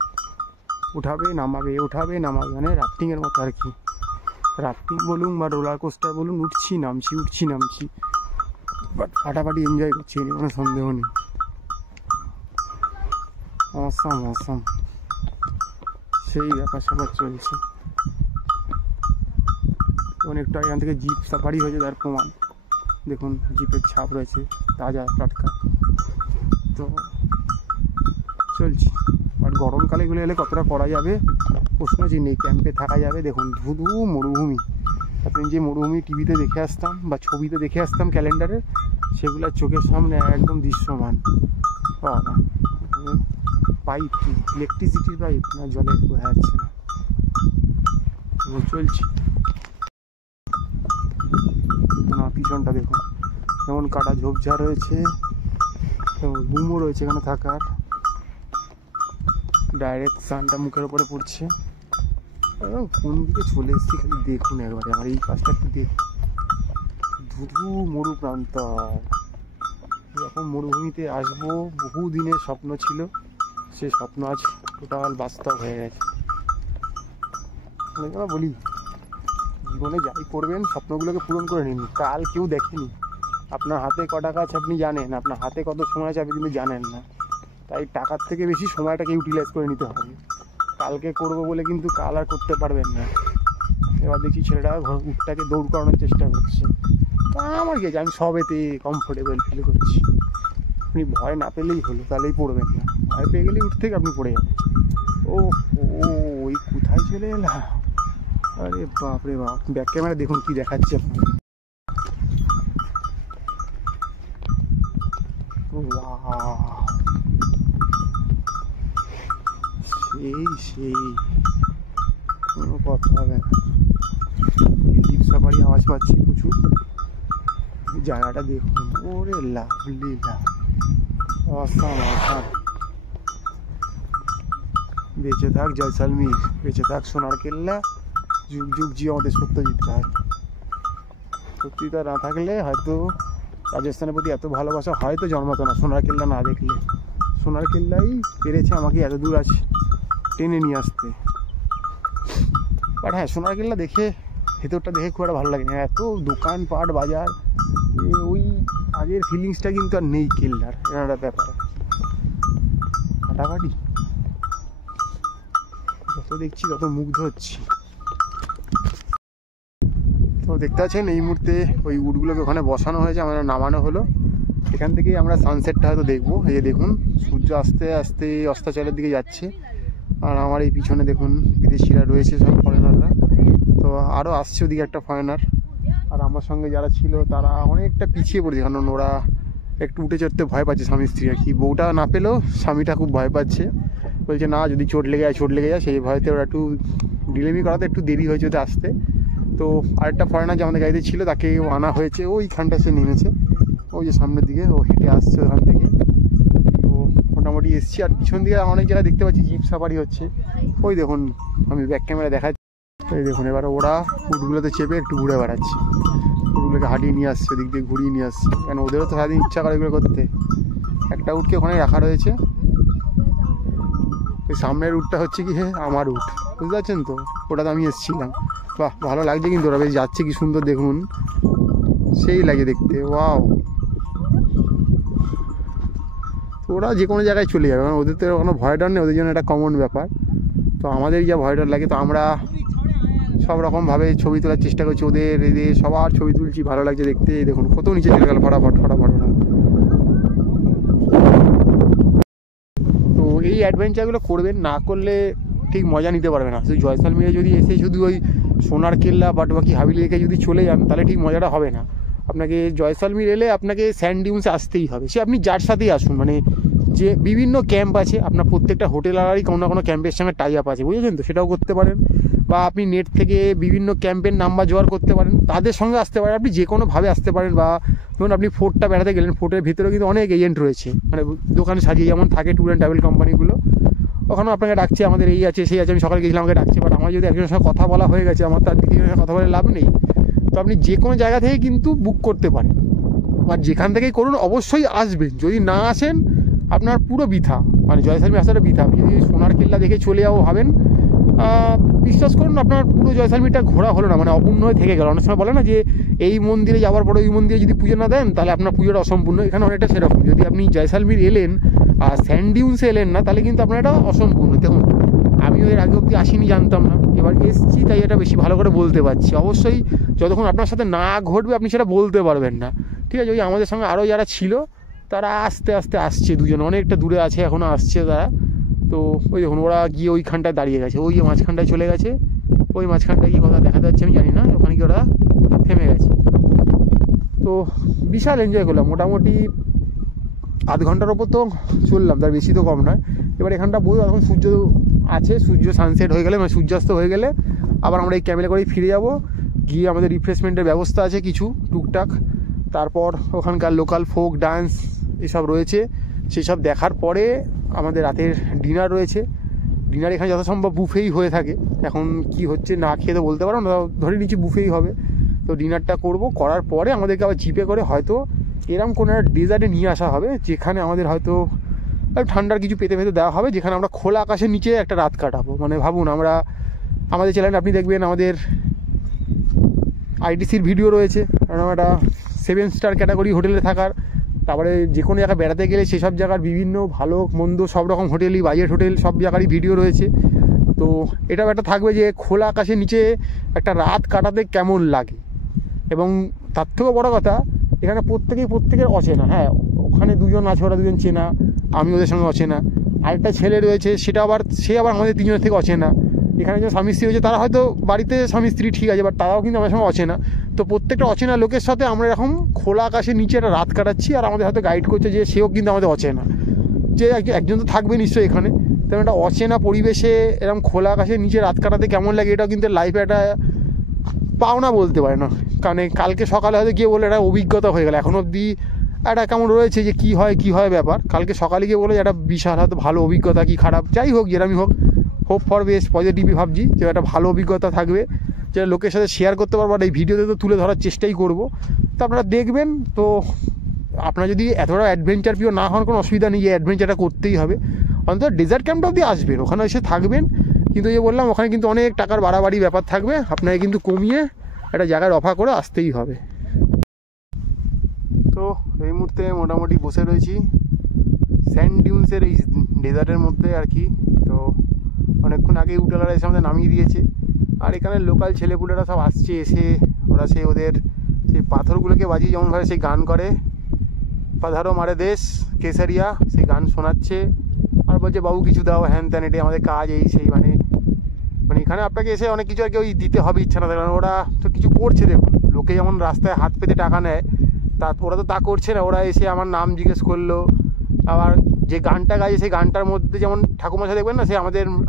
উঠাবে নামাবে, মানে রাফটিংয়ের মতো আর কি। রাফটিং বলুন বা রোলার কোস্টার বলুন, উঠছি নামছি, বাট ফাটাফাটি এনজয় করছি, কোনো সন্দেহ নেই। অসাম সেই ব্যাপার স্যাপার চলছে। অনেকটা এখান থেকে জিপ সাফারি হয়েছে, তার প্রমাণ দেখুন, জিপের ছাপ রয়েছে, তাজা টাটকা। তো চলছি, আর গরমকালে এগুলো এলে কতটা করা যাবে প্রশ্ন নেই। ক্যাম্পে থাকা যাবে। দেখুন ধুধু মরুভূমি, আপনি যে মরুভূমি টিভিতে দেখে আসতাম বা ছবিতে দেখে আসতাম ক্যালেন্ডারে, সেগুলো চোখের সামনে একদম দৃশ্যমান। পাইপ কি ইলেকট্রিসিটির পাইপ না জলের, বোঝা যাচ্ছে না। চলছি, পিছনটা দেখুন যেমন কাটা ঝোপঝাড় রয়েছে, গুমও রয়েছে এখানে থাকার। ডাইরেক্ট সানটা মুখের উপরে পড়ছে। কোন দিকে চলে এসেছি খালি দেখুন একবারে, আমার এই কাজটা একটু দেখুন। ধুধু মরু প্রান্ত, এরকম মরুভূমিতে আসবো বহু দিনের স্বপ্ন ছিল, সে স্বপ্ন আজ টোটাল বাস্তব হয়ে গেছে। বলি জীবনে যাই করবেন স্বপ্নগুলোকে পূরণ করে নিন। কাল কেউ দেখেনি, আপনার হাতে ক টাকা আছে আপনি জানেন, আপনার হাতে কত সময় আছে আপনি কিন্তু জানেন না। তাই টাকার থেকে বেশি সময়টাকে ইউটিলাইজ করে নিতে হবে। কালকে করবো বলে কিন্তু কাল আর করতে পারবেন না। এবার দেখি ছেলেটা উঠটাকে দৌড় করানোর চেষ্টা করছে, আমার কি আছে, আমি সবেতে কমফোর্টেবল ফিল করছি। আপনি ভয় না পেলেই হলো, তাহলেই পড়বেন না। ভয় পেয়ে গেলেই উঠ থেকে আপনি পড়ে যাবেন। ও ওই কোথায় চলে এলাম, আরে বাপরে বাপ। ব্যাক ক্যামেরা দেখুন কি দেখাচ্ছে আপনার, সেই কোনো কথা হবে না। জিপ সাফারি আওয়াজ পাচ্ছি প্রচুর। জায়গাটা দেখুন, ওরে লাভলি অসাম। বেঁচে থাক জয়সালমীর, বেঁচে থাক সোনার কেল্লা, যুগ যুগ জি আমাদের সত্যজিৎ রায়। সত্যজিৎ না থাকলে হয়তো রাজস্থানের প্রতি এত ভালোবাসা হয়তো জন্মাতো না। সোনার কেল্লা না দেখলে, সোনার কেল্লাই পেরেছে আমাকে এত দূর আছে টেনে নিয়ে আসতে। বাট হ্যাঁ, সোনার কেল্লা দেখে, ভেতরটা দেখে খুব একটা ভালো লাগে না। এত দোকানপাট বাজার, ওই আগের ফিলিংসটা কিন্তু আর নেই কেল্লার। একটা ব্যাপার ফাটাফাটি, যত দেখছি তত মুগ্ধ হচ্ছি। তো দেখতে পাচ্ছেন এই মুহূর্তে ওই উটগুলোকে ওখানে বসানো হয়েছে, আমরা নামানো হলো। এখান থেকেই আমরা সানসেটটা হয়তো দেখবো। এই যে দেখুন সূর্য আস্তে আস্তে অস্তাচলের দিকে যাচ্ছে, আর আমার এই পিছনে দেখুন বিদেশিরা রয়েছে, সব ফরেনাররা। তো আরও আসছে ওদিকে একটা ফরেনার, আর আমার সঙ্গে যারা ছিল তারা অনেকটা পিছিয়ে পড়েছে, কারণ ওরা একটু উঠে চড়তে ভয় পাচ্ছে স্বামী স্ত্রী আর কি। বউটা না পেলেও স্বামীটা খুব ভয় পাচ্ছে, বলছে না যদি চোট লেগে যায় সেই ভয়তে ওরা একটু ডিলেমি করাতে একটু দেরি হয়েছে ওদের আসতে। তো আরেকটা ফরেনার যে আমাদের গাড়িতে ছিল তাকে আনা হয়েছে, ওইখানটা সে নেমেছে, ওই যে সামনের দিকে ও হেঁটে আসছে ওখান থেকে। তো মোটামুটি এসছি, আর পিছন দিকে অনেক জায়গায় দেখতে পাচ্ছি জিপ সাফারি হচ্ছে। ওই দেখুন আমি ব্যাক ক্যামেরা দেখাচ্ছি, এই দেখুন এবার ওরা উটগুলোতে চেপে একটু ঘুরে বেড়াচ্ছে, উটগুলোকে হাঁটিয়ে নিয়ে আসছে, ওদিক দিয়ে ঘুরিয়ে নিয়ে আসছে, কারণ ওদেরও তো সারাদিন ইচ্ছা করে এগুলো করতে। একটা উটকে ওখানে রাখা রয়েছে, ওই সামনের উটটা হচ্ছে কি আমার উট, বুঝতে পারছেন তো, ওটাতে আমি এসেছিলাম। বাহ ভালো লাগছে কিন্তু ওরা বেশ যাচ্ছে, কি সুন্দর দেখুন, সেই লাগে দেখতে, ওয়াও। ওরা যে কোনো জায়গায় চলে যাবে, কারণ ওদের তো কোনো ভয় ডর নেই, ওদের জন্য একটা কমন ব্যাপার। তো আমাদের যা ভয় ডর লাগে, তো আমরা সব রকমভাবে ছবি তোলার চেষ্টা করছি, ওদের এদের সবার ছবি তুলছি, ভালো লাগছে দেখতে। দেখুন কত নিচে চলে গেল ফটাফট। তো এই অ্যাডভেঞ্চারগুলো করবেন, না করলে ঠিক মজা নিতে পারবে না। শুধু জয়সলমীরে যদি এসে শুধু ওই সোনার কেল্লা বাট বাকি হাবিলি রেখে যদি চলে যান, তাহলে ঠিক মজাটা হবে না। আপনাকে জয়সলমীর এলে আপনাকে স্যান্ড ডিউন্সে আসতেই হবে, সে আপনি যার সাথেই আসুন, মানে যে বিভিন্ন ক্যাম্প আছে, আপনার প্রত্যেকটা হোটেলারই কোনো না কোনো ক্যাম্পের সঙ্গে টাই আপ আছে, বুঝেছেন তো, সেটাও করতে পারেন। বা আপনি নেট থেকে বিভিন্ন ক্যাম্পের নাম্বার জোগাড় করতে পারেন, তাদের সঙ্গে আসতে পারেন, আপনি যে কোনোভাবে আসতে পারেন। বা ধরুন আপনি ফোর্টটা বেড়াতে গেলেন, ফোর্টের ভিতরেও কিন্তু অনেক এজেন্ট রয়েছে, মানে দোকান সাজিয়ে যেমন থাকে ট্যুর অ্যান্ড ট্রাভেল কোম্পানিগুলো, ওখানেও আপনাকে ডাকছে, আমাদের এই আছে সেই আছে। আমি সকালে গেছিলাম, আমাকে ডাকছে, বাট আমার যদি একজনের সঙ্গে কথা বলা হয়ে গেছে, আমার তার দ্বিতীয়জনের সঙ্গে কথা বলে লাভ নেই। তো আপনি যে কোনো জায়গা থেকে কিন্তু বুক করতে পারেন, আর যেখান থেকেই করুন অবশ্যই আসবেন। যদি না আসেন আপনার পুরো বৃথা, মানে জয়সলমীর আসাটা বৃথা। আপনি যদি সোনার কেল্লা দেখে চলে যাও ভাবেন, বিশ্বাস করুন আপনার পুরো জয়সলমীরটা ঘোরা হলো না, মানে অপূর্ণ হয়ে থেকে গেল। অনেক সময় বলে না যে এই মন্দিরে যাওয়ার পরে ওই মন্দিরে যদি পুজো না দেন তাহলে আপনার পুজোটা অসম্পূর্ণ, এখানে অনেকটা সেরকম। যদি আপনি জয়সলমীর এলেন আর স্যান্ড ডিউন্সে এলেন না, তাহলে কিন্তু আপনার এটা অসম্পূর্ণ। দেখুন আমিও এর আগে অবধি আসিনি, জানতাম না, এবার এসছি তাই এটা বেশি ভালো করে বলতে পারছি। অবশ্যই যতক্ষণ আপনার সাথে না ঘটবে আপনি সেটা বলতে পারবেন না, ঠিক আছে। ওই আমাদের সঙ্গে আরও যারা ছিল তারা আস্তে আস্তে আসছে, দুজন অনেকটা দূরে আছে, এখনও আসছে তারা। তো ওই দেখুন ওরা গিয়ে ওইখানটায় দাঁড়িয়ে গেছে, ওই যে মাঝখানটায় চলে গেছে, ওই মাঝখানটায় কি কথা দেখা যাচ্ছে আমি জানি না, ওখানে গিয়ে ওরা থেমে গেছে। তো বিশাল এনজয় করলাম, মোটামুটি আধ ঘন্টার ওপর তো চললাম, তার বেশি তো কম নয়। এবার এখানটা বই এখন সূর্য আছে, সূর্য সানসেট হয়ে গেলে মানে সূর্যাস্ত হয়ে গেলে আবার আমরা এই ক্যামেলে করেই ফিরে যাব, গিয়ে আমাদের রিফ্রেশমেন্টের ব্যবস্থা আছে কিছু টুকটাক, তারপর ওখানকার লোকাল ফোক ডান্স এসব রয়েছে, সেসব দেখার পরে আমাদের রাতের ডিনার রয়েছে। ডিনার এখানে যথাসম্ভব বুফেই হয়ে থাকে, এখন কি হচ্ছে না খেয়ে তো বলতে পারো না, ধরে নিচ্ছি বুফেই হবে। তো ডিনারটা করার পরে আমাদেরকে আবার জিপে করে হয়তো এরকম কোনো একটা ডেজার্টে নিয়ে আসা হবে, যেখানে আমাদের হয়তো ঠান্ডার কিছু পেতে দেওয়া হবে, যেখানে আমরা খোলা আকাশের নিচে একটা রাত কাটাবো। মানে ভাবুন, আমাদের চ্যানেলে আপনি দেখবেন আমাদের আইটিসির ভিডিও রয়েছে, কারণ আমরা 7 স্টার ক্যাটাগরি হোটেলে থাকার, তারপরে যে কোনো জায়গায় বেড়াতে গেলে সেসব জায়গার বিভিন্ন ভালো মন্দ সব রকম হোটেলই, বাজেট হোটেল সব জায়গারই ভিডিও রয়েছে। তো এটাও একটা থাকবে যে খোলা আকাশের নিচে একটা রাত কাটাতে কেমন লাগে। এবং তার থেকেও বড়ো কথা, এখানে প্রত্যেকের অচেনা। হ্যাঁ, ওখানে দুজন আছে, ওরা দুজন চেনা, আমি ওদের সঙ্গে অচেনা, আরেকটা ছেলে রয়েছে সে আবার আমাদের তিনজনের থেকে অচেনা। এখানে যে স্বামী স্ত্রী হয়েছে তারা হয়তো বাড়িতে স্বামী স্ত্রী ঠিক আছে, বাট তারাও কিন্তু আমার সঙ্গে অচেনা। তো প্রত্যেকটা অচেনা লোকের সাথে আমরা এরকম খোলা আকাশের নিচে একটা রাত কাটাচ্ছি, আর আমাদের হয়তো গাইড করছে যে সেও কিন্তু আমাদের অচেনা, যে একজন তো থাকবে নিশ্চয়ই এখানে। তেমন একটা অচেনা পরিবেশে এরকম খোলা আকাশের নিচে রাত কাটাতে কেমন লাগে, এটাও কিন্তু লাইফে একটা পাওনা বলতে পারে না। কারণ কালকে সকালে হয়তো গিয়ে বলে একটা অভিজ্ঞতা হয়ে গেল, এখনও অবধি একটা কেমন রয়েছে যে কী হয় ব্যাপার। কালকে সকালে গিয়ে বলে একটা বিশাল হয়তো ভালো অভিজ্ঞতা, কি খারাপ যাই হোক, যেরকমই হোক, হোপ ফর বেস্ট পজিটিভই ভাবছি যে একটা ভালো অভিজ্ঞতা থাকবে, যেটা লোকের সাথে শেয়ার করতে পারবো। আর এই ভিডিওতে তো তুলে ধরার চেষ্টাই করব। তো আপনারা দেখবেন। তো আপনারা যদি এতটা অ্যাডভেঞ্চার প্রিয় না হন, কোনো অসুবিধা নেই, এই অ্যাডভেঞ্চারটা করতেই হবে। অন্তত ডেজার্ট ক্যাম্পটা অবধি আসবেন, ওখানে এসে থাকবেন। কিন্তু যে বললাম, ওখানে কিন্তু অনেক টাকার বাড়াবাড়ি ব্যাপার থাকবে, আপনাকে কিন্তু কমিয়ে একটা জায়গায় অফার করে আসতেই হবে। তো এই মুহূর্তে মোটামুটি বসে রয়েছি স্যান্ড ডিউন্সের এই ডেজার্টের মধ্যে আর কি। তো অনেকক্ষণ আগেই উটেলারা এসে আমাদের নামিয়ে দিয়েছে, আর এখানে লোকাল ছেলেপুলেরা সব আসছে, এসে ওরা সেই ওদের সেই পাথরগুলোকে বাজিয়ে যেমনভাবে সেই গান করে, পাধারো মারে দেশ কেসারিয়া, সেই গান শোনাচ্ছে আর বলছে বাবু কিছু দাও, হ্যান ত্যান, এটাই আমাদের কাজ, এই সেই মানে এখানে আপনাকে এসে অনেক কিছু আর কি ওই দিতে হবে, ইচ্ছা না থাকলে। ওরা তো কিছু করছে, দেখুন লোকে যেমন রাস্তায় হাত পেতে টাকা নেয়, তা ওরা তো তা করছে না। ওরা এসে আমার নাম জিজ্ঞেস করলো, আবার যে গানটা গাইছে সেই গানটার মধ্যে যেমন ঠাকুমাশা দেখবেন না, সে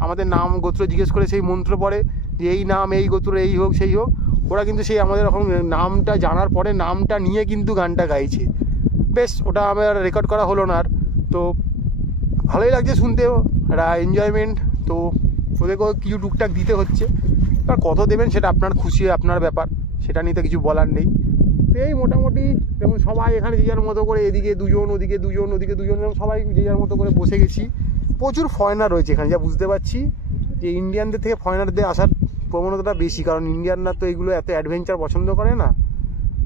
আমাদের নাম গোত্র জিজ্ঞেস করে সেই মন্ত্র পড়ে যে এই নাম এই গোত্র এই হোক সেই হোক। ওরা কিন্তু সেই আমাদের এখন নামটা জানার পরে নামটা নিয়ে কিন্তু গানটা গাইছে। বেশ, ওটা আমার রেকর্ড করা হলো না আর, তো ভালোই লাগছে শুনতেও, একটা এনজয়মেন্ট। তো ওদেরকেও কিছু টুকটাক দিতে হচ্ছে, আর কত দেবেন সেটা আপনার খুশি, আপনার ব্যাপার, সেটা নিয়ে তো কিছু বলার নেই। তো এই মোটামুটি যেমন সবাই এখানে যে যার মতো করে, এদিকে দুজন ওদিকে দুজন ওদিকে দুজন, সবাই যে যার মতো করে বসে গেছি। প্রচুর ফরেনার রয়েছে এখানে, যা বুঝতে পারছি যে ইন্ডিয়ানদের থেকে ফরেনারদের আসার প্রবণতাটা বেশি, কারণ ইন্ডিয়ানরা তো এইগুলো এত অ্যাডভেঞ্চার পছন্দ করে না।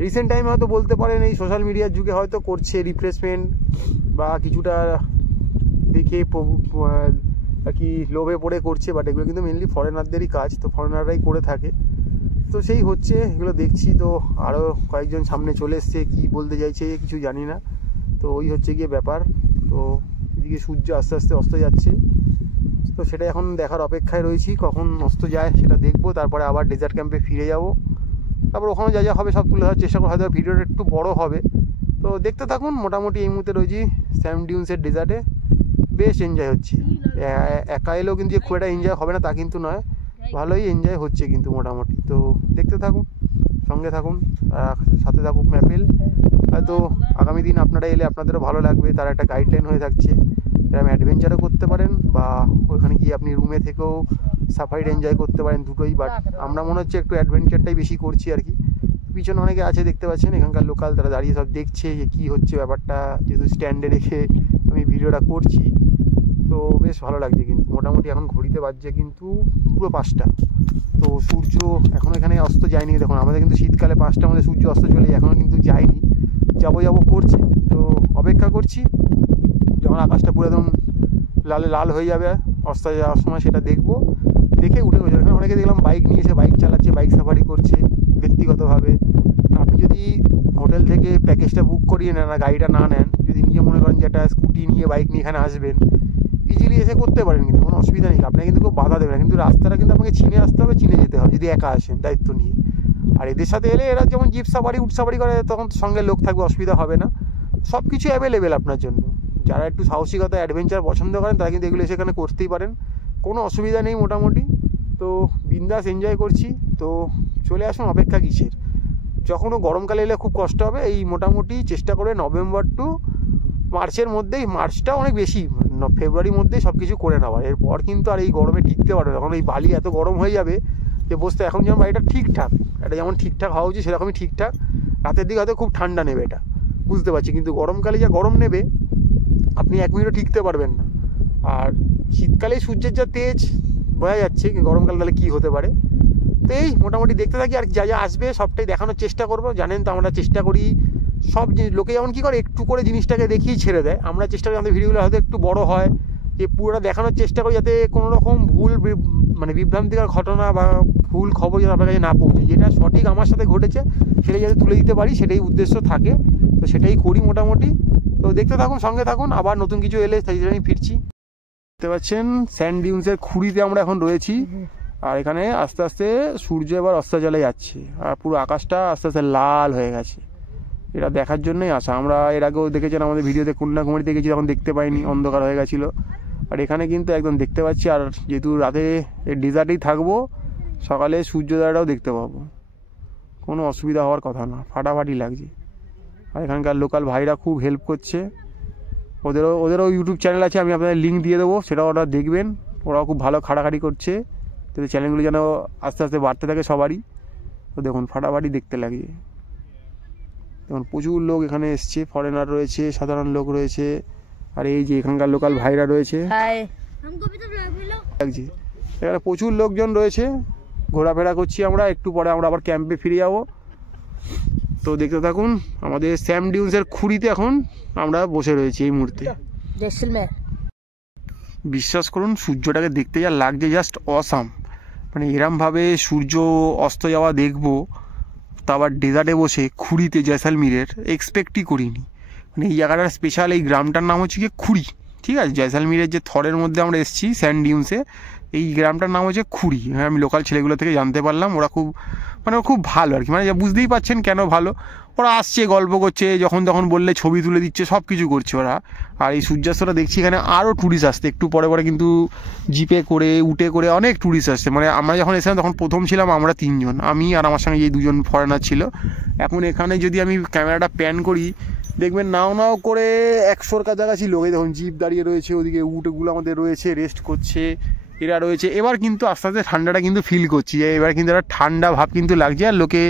রিসেন্ট টাইমে হয়তো বলতে পারেন এই সোশ্যাল মিডিয়ার যুগে হয়তো করছে রিফ্রেশমেন্ট বা কিছুটা দেখে আর কি লোভে পড়ে করছে, বাট এগুলো কিন্তু মেনলি ফরেনারদেরই কাজ, তো ফরেনাররাই করে থাকে। তো সেই হচ্ছে, এগুলো দেখছি। তো আরও কয়েকজন সামনে চলে এসছে, কী বলতে চাইছে কিছু জানি না। তো ওই হচ্ছে গিয়ে ব্যাপার। তো এদিকে সূর্য আস্তে আস্তে অস্ত যাচ্ছে, তো সেটা এখন দেখার অপেক্ষায় রয়েছি, কখন অস্ত যায় সেটা দেখবো। তারপরে আবার ডেজার্ট ক্যাম্পে ফিরে যাব, তারপর ওখানে যা যা হবে সব তুলে ধরার চেষ্টা করবো। হয়তো ভিডিওটা একটু বড় হবে, তো দেখতে থাকুন। মোটামুটি এই মুহূর্তে রয়েছি স্যান্ড ডিউন্সের ডেজার্টে, বেশ এনজয় হচ্ছে। একা এলেও কিন্তু যে খুব একটা এনজয় হবে না তা কিন্তু নয়, ভালোই এনজয় হচ্ছে কিন্তু মোটামুটি। তো দেখতে থাকুন, সঙ্গে থাকুন, সাথে থাকুক ম্যাপেল। হয়তো আগামী দিন আপনারা এলে আপনাদেরও ভালো লাগবে, তার একটা গাইডলাইন হয়ে থাকছে। এরকম অ্যাডভেঞ্চারও করতে পারেন বা ওইখানে গিয়ে আপনি রুমে থেকেও সাফারি এনজয় করতে পারেন, দুটোই। বাট আমরা মনে হচ্ছে একটু অ্যাডভেঞ্চারটাই বেশি করছি আর কি। পিছনে অনেকে আছে দেখতে পাচ্ছেন, এখানকার লোকাল, তারা দাঁড়িয়ে সব দেখছে যে কী হচ্ছে ব্যাপারটা, যেহেতু স্ট্যান্ডে রেখে আমি ভিডিওটা করছি। তো বেশ ভালো লাগছে কিন্তু মোটামুটি। এখন ঘড়িতে বাজছে কিন্তু পুরো 5টা, তো সূর্য এখন এখানে অস্ত যায়নি। দেখুন আমাদের কিন্তু শীতকালে 5টার মধ্যে সূর্য অস্ত চলে যায়, এখনও কিন্তু যায়নি, যাবো করছে। তো অপেক্ষা করছি যখন আকাশটা পুরো একদম লাল হয়ে যাবে অস্ত যাওয়ার সময়, সেটা দেখবো। দেখে উঠে গেছে। এখানে অনেকে দেখলাম বাইক নিয়ে এসে বাইক চালাচ্ছে, বাইক সাফারি করছে ব্যক্তিগতভাবে। আপনি যদি হোটেল থেকে প্যাকেজটা বুক করিয়ে নেন, গাড়িটা না নেন, যদি নিজে মনে করেন যে একটা স্কুটি নিয়ে বাইক নিয়ে এখানে আসবেন, ইজিলি এসে করতে পারেন, কিন্তু কোনো অসুবিধা নেই। আপনাকে কিন্তু কেউ বাধা দেবে না, কিন্তু রাস্তাটা কিন্তু আপনাকে চিনে আসতে হবে, চিনে যেতে হবে যদি একা আসেন দায়িত্ব নিয়ে। আর এদের সাথে এলে এরা যেমন জিপ সাফারি উট সাফারি করে, তখন সঙ্গে লোক থাকবে, অসুবিধা হবে না। সব কিছু অ্যাভেলেবেল আপনার জন্য। যারা একটু সাহসিকতা অ্যাডভেঞ্চার পছন্দ করেন তারা কিন্তু এগুলো সেখানে করতেই পারেন, কোনো অসুবিধা নেই মোটামুটি। তো বিন্দাস এনজয় করছি। তো চলে আসুন, অপেক্ষা কিসের। যখনও গরমকালে এলে খুব কষ্ট হবে। এই মোটামুটি চেষ্টা করে নভেম্বর টু মার্চের মধ্যেই, মার্চটা অনেক বেশি, ফেব্রুয়ারির মধ্যেই সব কিছু করে নেওয়ার। এরপর কিন্তু আর এই গরমে টিকতে পারবে না, তখন এই বালি এত গরম হয়ে যাবে যে বসতে। এখন যেমন বাড়িটা ঠিকঠাক, এটা যেমন ঠিকঠাক হওয়া উচিত সেরকমই ঠিকঠাক। রাতের দিকে হয়তো খুব ঠান্ডা নেবে, এটা বুঝতে পারছি, কিন্তু গরমকালে যা গরম নেবে আপনি 1 মিনিটও টিকতে পারবেন না। আর শীতকালে সূর্যের যা তেজ বোঝা যাচ্ছে, গরমকাল তাহলে কী হতে পারে। তো এই মোটামুটি দেখতে থাকি, আর যা যা আসবে সবটাই দেখানোর চেষ্টা করবো। জানেন তো আমরা চেষ্টা করি সব জিনিস, লোকে যেমন কী করে একটু করে জিনিসটাকে দেখিয়ে ছেড়ে দেয়, আমরা চেষ্টা করি আমাদের ভিডিওগুলো হয়তো একটু বড় হয়, যে পুরোটা দেখানোর চেষ্টা করি, যাতে কোনো রকম ভুল মানে বিভ্রান্তিকর ঘটনা বা ভুল খবর যাতে আপনার কাছে না পৌঁছে। যেটা সঠিক আমার সাথে ঘটেছে সেটাই যাতে তুলে দিতে পারি, সেটাই উদ্দেশ্য থাকে। তো সেটাই করি মোটামুটি। তো দেখতে থাকুন, সঙ্গে থাকুন, আবার নতুন কিছু এলে সেই জন্যই ফিরছি। দেখতে পাচ্ছেন স্যান্ড ডিউন্সের খুঁড়িতে আমরা এখন রয়েছি, আর এখানে আস্তে আস্তে সূর্য এবার অস্ত চলে যাচ্ছে, আর পুরো আকাশটা আস্তে আস্তে লাল হয়ে গেছে। এটা দেখার জন্যই আসা। আমরা এর আগেও দেখেছেন আমাদের ভিডিওতে, কন্যাকুমারীতে গেছি, তখন দেখতে পাইনি, অন্ধকার হয়ে গেছিলো। আর এখানে কিন্তু একদম দেখতে পাচ্ছি। আর যেহেতু রাতে ডেজার্টেই থাকবো, সকালে সূর্যোদয়টাও দেখতে পাবো, কোনো অসুবিধা হওয়ার কথা না, ফাটাফাটি লাগছে। আর এখানকার লোকাল ভাইরা খুব হেল্প করছে, ওদেরও ইউটিউব চ্যানেল আছে, আমি আপনাদের লিঙ্ক দিয়ে দেবো, সেটাও ওরা দেখবেন। ওরাও খুব ভালো খাটাখাটি করছে, যাতে চ্যানেলগুলো যেন আস্তে আস্তে বাড়তে থাকে সবারই। তো দেখুন ফাটাফাটি দেখতে লাগছে। দেখুন প্রচুর লোক এখানে এসছে, ফরেনার রয়েছে, সাধারণ লোক রয়েছে, আর এই যে এখানকার লোকাল ভাইরা রয়েছে লাগছে। এখানে প্রচুর লোকজন রয়েছে, ঘোরাফেরা করছি আমরা। একটু পরে আমরা আবার ক্যাম্পে ফিরে যাব। তো দেখতে থাকুন, আমাদের স্যান্ড ডিউন্সের খুঁড়িতে এখন আমরা বসে রয়েছি এই মুহূর্তে। বিশ্বাস করুন সূর্যটাকে দেখতে যা লাগছে, জাস্ট অসাম। মানে এরমভাবে সূর্য অস্ত যাওয়া দেখবো তা আবার ডেজার্টে বসে খুঁড়িতে জয়সালমীরের এক্সপেক্টই করিনি। মানে এই জায়গাটার স্পেশাল, এই গ্রামটার নাম হচ্ছে গিয়ে খুঁড়ি, ঠিক আছে? জয়সালমীরের যে থরের মধ্যে আমরা এসেছি স্যান্ড ডিউন্সে, এই গ্রামটার নাম হচ্ছে খুঁড়ি। হ্যাঁ, আমি লোকাল ছেলেগুলো থেকে জানতে পারলাম, ওরা খুব মানে খুব ভালো আর কি, মানে বুঝতেই পারছেন কেন ভালো। ওরা আসছে, গল্প করছে, যখন তখন বললে ছবি তুলে দিচ্ছে, সব কিছু করছে ওরা। আর এই সূর্যাস্তটা দেখছি এখানে আরও ট্যুরিস্ট আসছে, একটু পরে পরে কিন্তু জিপে করে উটে করে অনেক ট্যুরিস্ট আসছে। মানে আমরা যখন এসেছিলাম তখন প্রথম ছিলাম আমরা 3 জন, আমি আর আমার সঙ্গে এই 2 জন ফরেনার ছিল। এখন এখানে যদি আমি ক্যামেরাটা প্যান করি, দেখবেন নাও নাও করে 100-র কাছাকাছি লোক। এই দেখুন জিপ দাঁড়িয়ে রয়েছে, ওদিকে উটগুলো আমাদের রয়েছে, রেস্ট করছে, এরা রয়েছে। এবার কিন্তু আস্তে আস্তে ঠান্ডাটা কিন্তু ফিল করছি, এবার কিন্তু একটা ঠান্ডা ভাব কিন্তু লাগছে। আর লোকে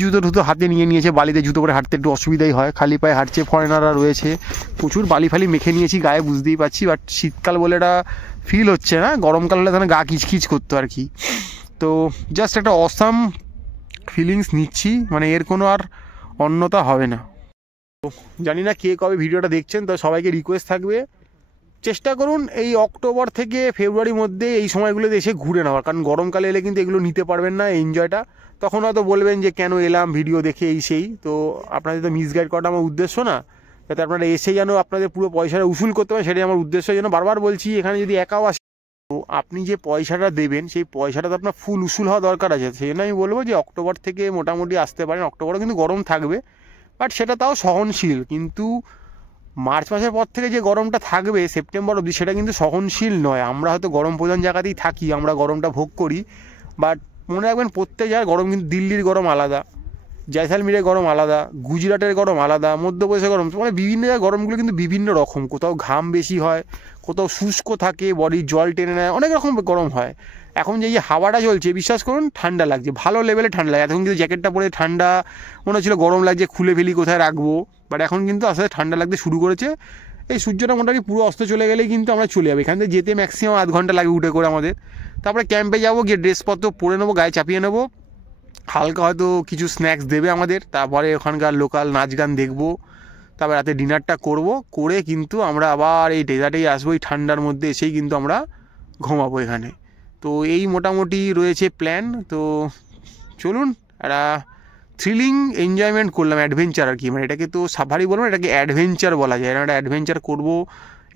জুতো টুতো হাতে নিয়ে নিয়েছে, বালিতে জুতো করে হাঁটতে একটু অসুবিধাই হয়, খালি পায়ে হাঁটছে। ফরেনাররা রয়েছে, প্রচুর বালি ফালি মেখে নিয়েছি গায়ে, বুঝতেই পারছি। বাট শীতকাল বলে এটা ফিল হচ্ছে না, গরমকাল হলে তাহলে গা কিচকিচ করতো আর কি। তো জাস্ট একটা অসাম ফিলিংস নিচ্ছি, মানে এর কোনো আর অন্যতা হবে না। জানি না কে কবে ভিডিওটা দেখছেন, তো সবাইকে রিকোয়েস্ট থাকবে চেষ্টা করুন এই অক্টোবর থেকে ফেব্রুয়ারির মধ্যে এই সময়গুলোতে এসে ঘুরে নেওয়ার, কারণ গরমকালে এলে কিন্তু এগুলো নিতে পারবেন না এনজয়টা। তখন হয়তো বলবেন যে কেন এলাম ভিডিও দেখে এই সেই। তো আপনাদের তো মিসগাইড করাটা আমার উদ্দেশ্য না, যাতে আপনারা এসে যেন আপনাদের পুরো পয়সাটা উসুল করতে পারেন, সেটাই আমার উদ্দেশ্য। যেন বারবার বলছি, এখানে যদি একাও আসে তো আপনি যে পয়সাটা দেবেন সেই পয়সাটা তো আপনার ফুল উসুল হওয়া দরকার আছে। সেই জন্য আমি বলবো যে অক্টোবর থেকে মোটামুটি আসতে পারেন। অক্টোবরে কিন্তু গরম থাকবে, বাট সেটা তাও সহনশীল। কিন্তু মার্চ মাসের পর থেকে যে গরমটা থাকবে সেপ্টেম্বর অবধি, সেটা কিন্তু সহনশীল নয়। আমরা হয়তো গরম প্রধান জায়গাতেই থাকি, আমরা গরমটা ভোগ করি, বাট মনে রাখবেন প্রত্যেক জায়গায় গরম কিন্তু, দিল্লির গরম আলাদা, জয়সালমীরের গরম আলাদা, গুজরাটের গরম আলাদা, মধ্যপ্রদেশের গরম, মানে বিভিন্ন জায়গায় গরমগুলো কিন্তু বিভিন্ন রকম। কোথাও ঘাম বেশি হয়, কোথাও শুষ্ক থাকে, বডি জল টেনে নেয়, অনেক রকম গরম হয়। এখন যে হাওয়াটা চলছে বিশ্বাস করুন ঠান্ডা লাগছে, ভালো লেভেলে ঠান্ডা লাগে। এতক্ষণ কিন্তু জ্যাকেটটা পরে ঠান্ডা মনে হচ্ছিল, গরম লাগছে, খুলে ফেলি কোথায় রাখবো, বাট এখন কিন্তু আস্তে আস্তে ঠান্ডা লাগতে শুরু করেছে। এই সূর্যটা মোটামুটি পুরো অস্ত চলে গেলেই কিন্তু আমরা চলে যাবো। এখান থেকে যেতে ম্যাক্সিমাম আধ ঘন্টা লাগে উঠে করে আমাদের। তারপরে ক্যাম্পে যাবো, গিয়ে ড্রেসপত্র পরে নেবো, গায়ে চাপিয়ে নেবো, হালকা হয়তো কিছু স্ন্যাক্স দেবে আমাদের, তারপরে ওখানকার লোকাল নাচ গান দেখবো, তারপরে রাতে ডিনারটা করব, করে কিন্তু আমরা আবার এই ডেজার্টেই আসবো। এই ঠান্ডার মধ্যে এসেই কিন্তু আমরা ঘুমাবো এখানে। তো এই মোটামুটি রয়েছে প্ল্যান। তো চলুন, একটা থ্রিলিং এনজয়মেন্ট করলাম, অ্যাডভেঞ্চার আর কি। মানে এটাকে তো সাফারি বলবো না, এটাকে অ্যাডভেঞ্চার বলা যায়। একটা অ্যাডভেঞ্চার করবো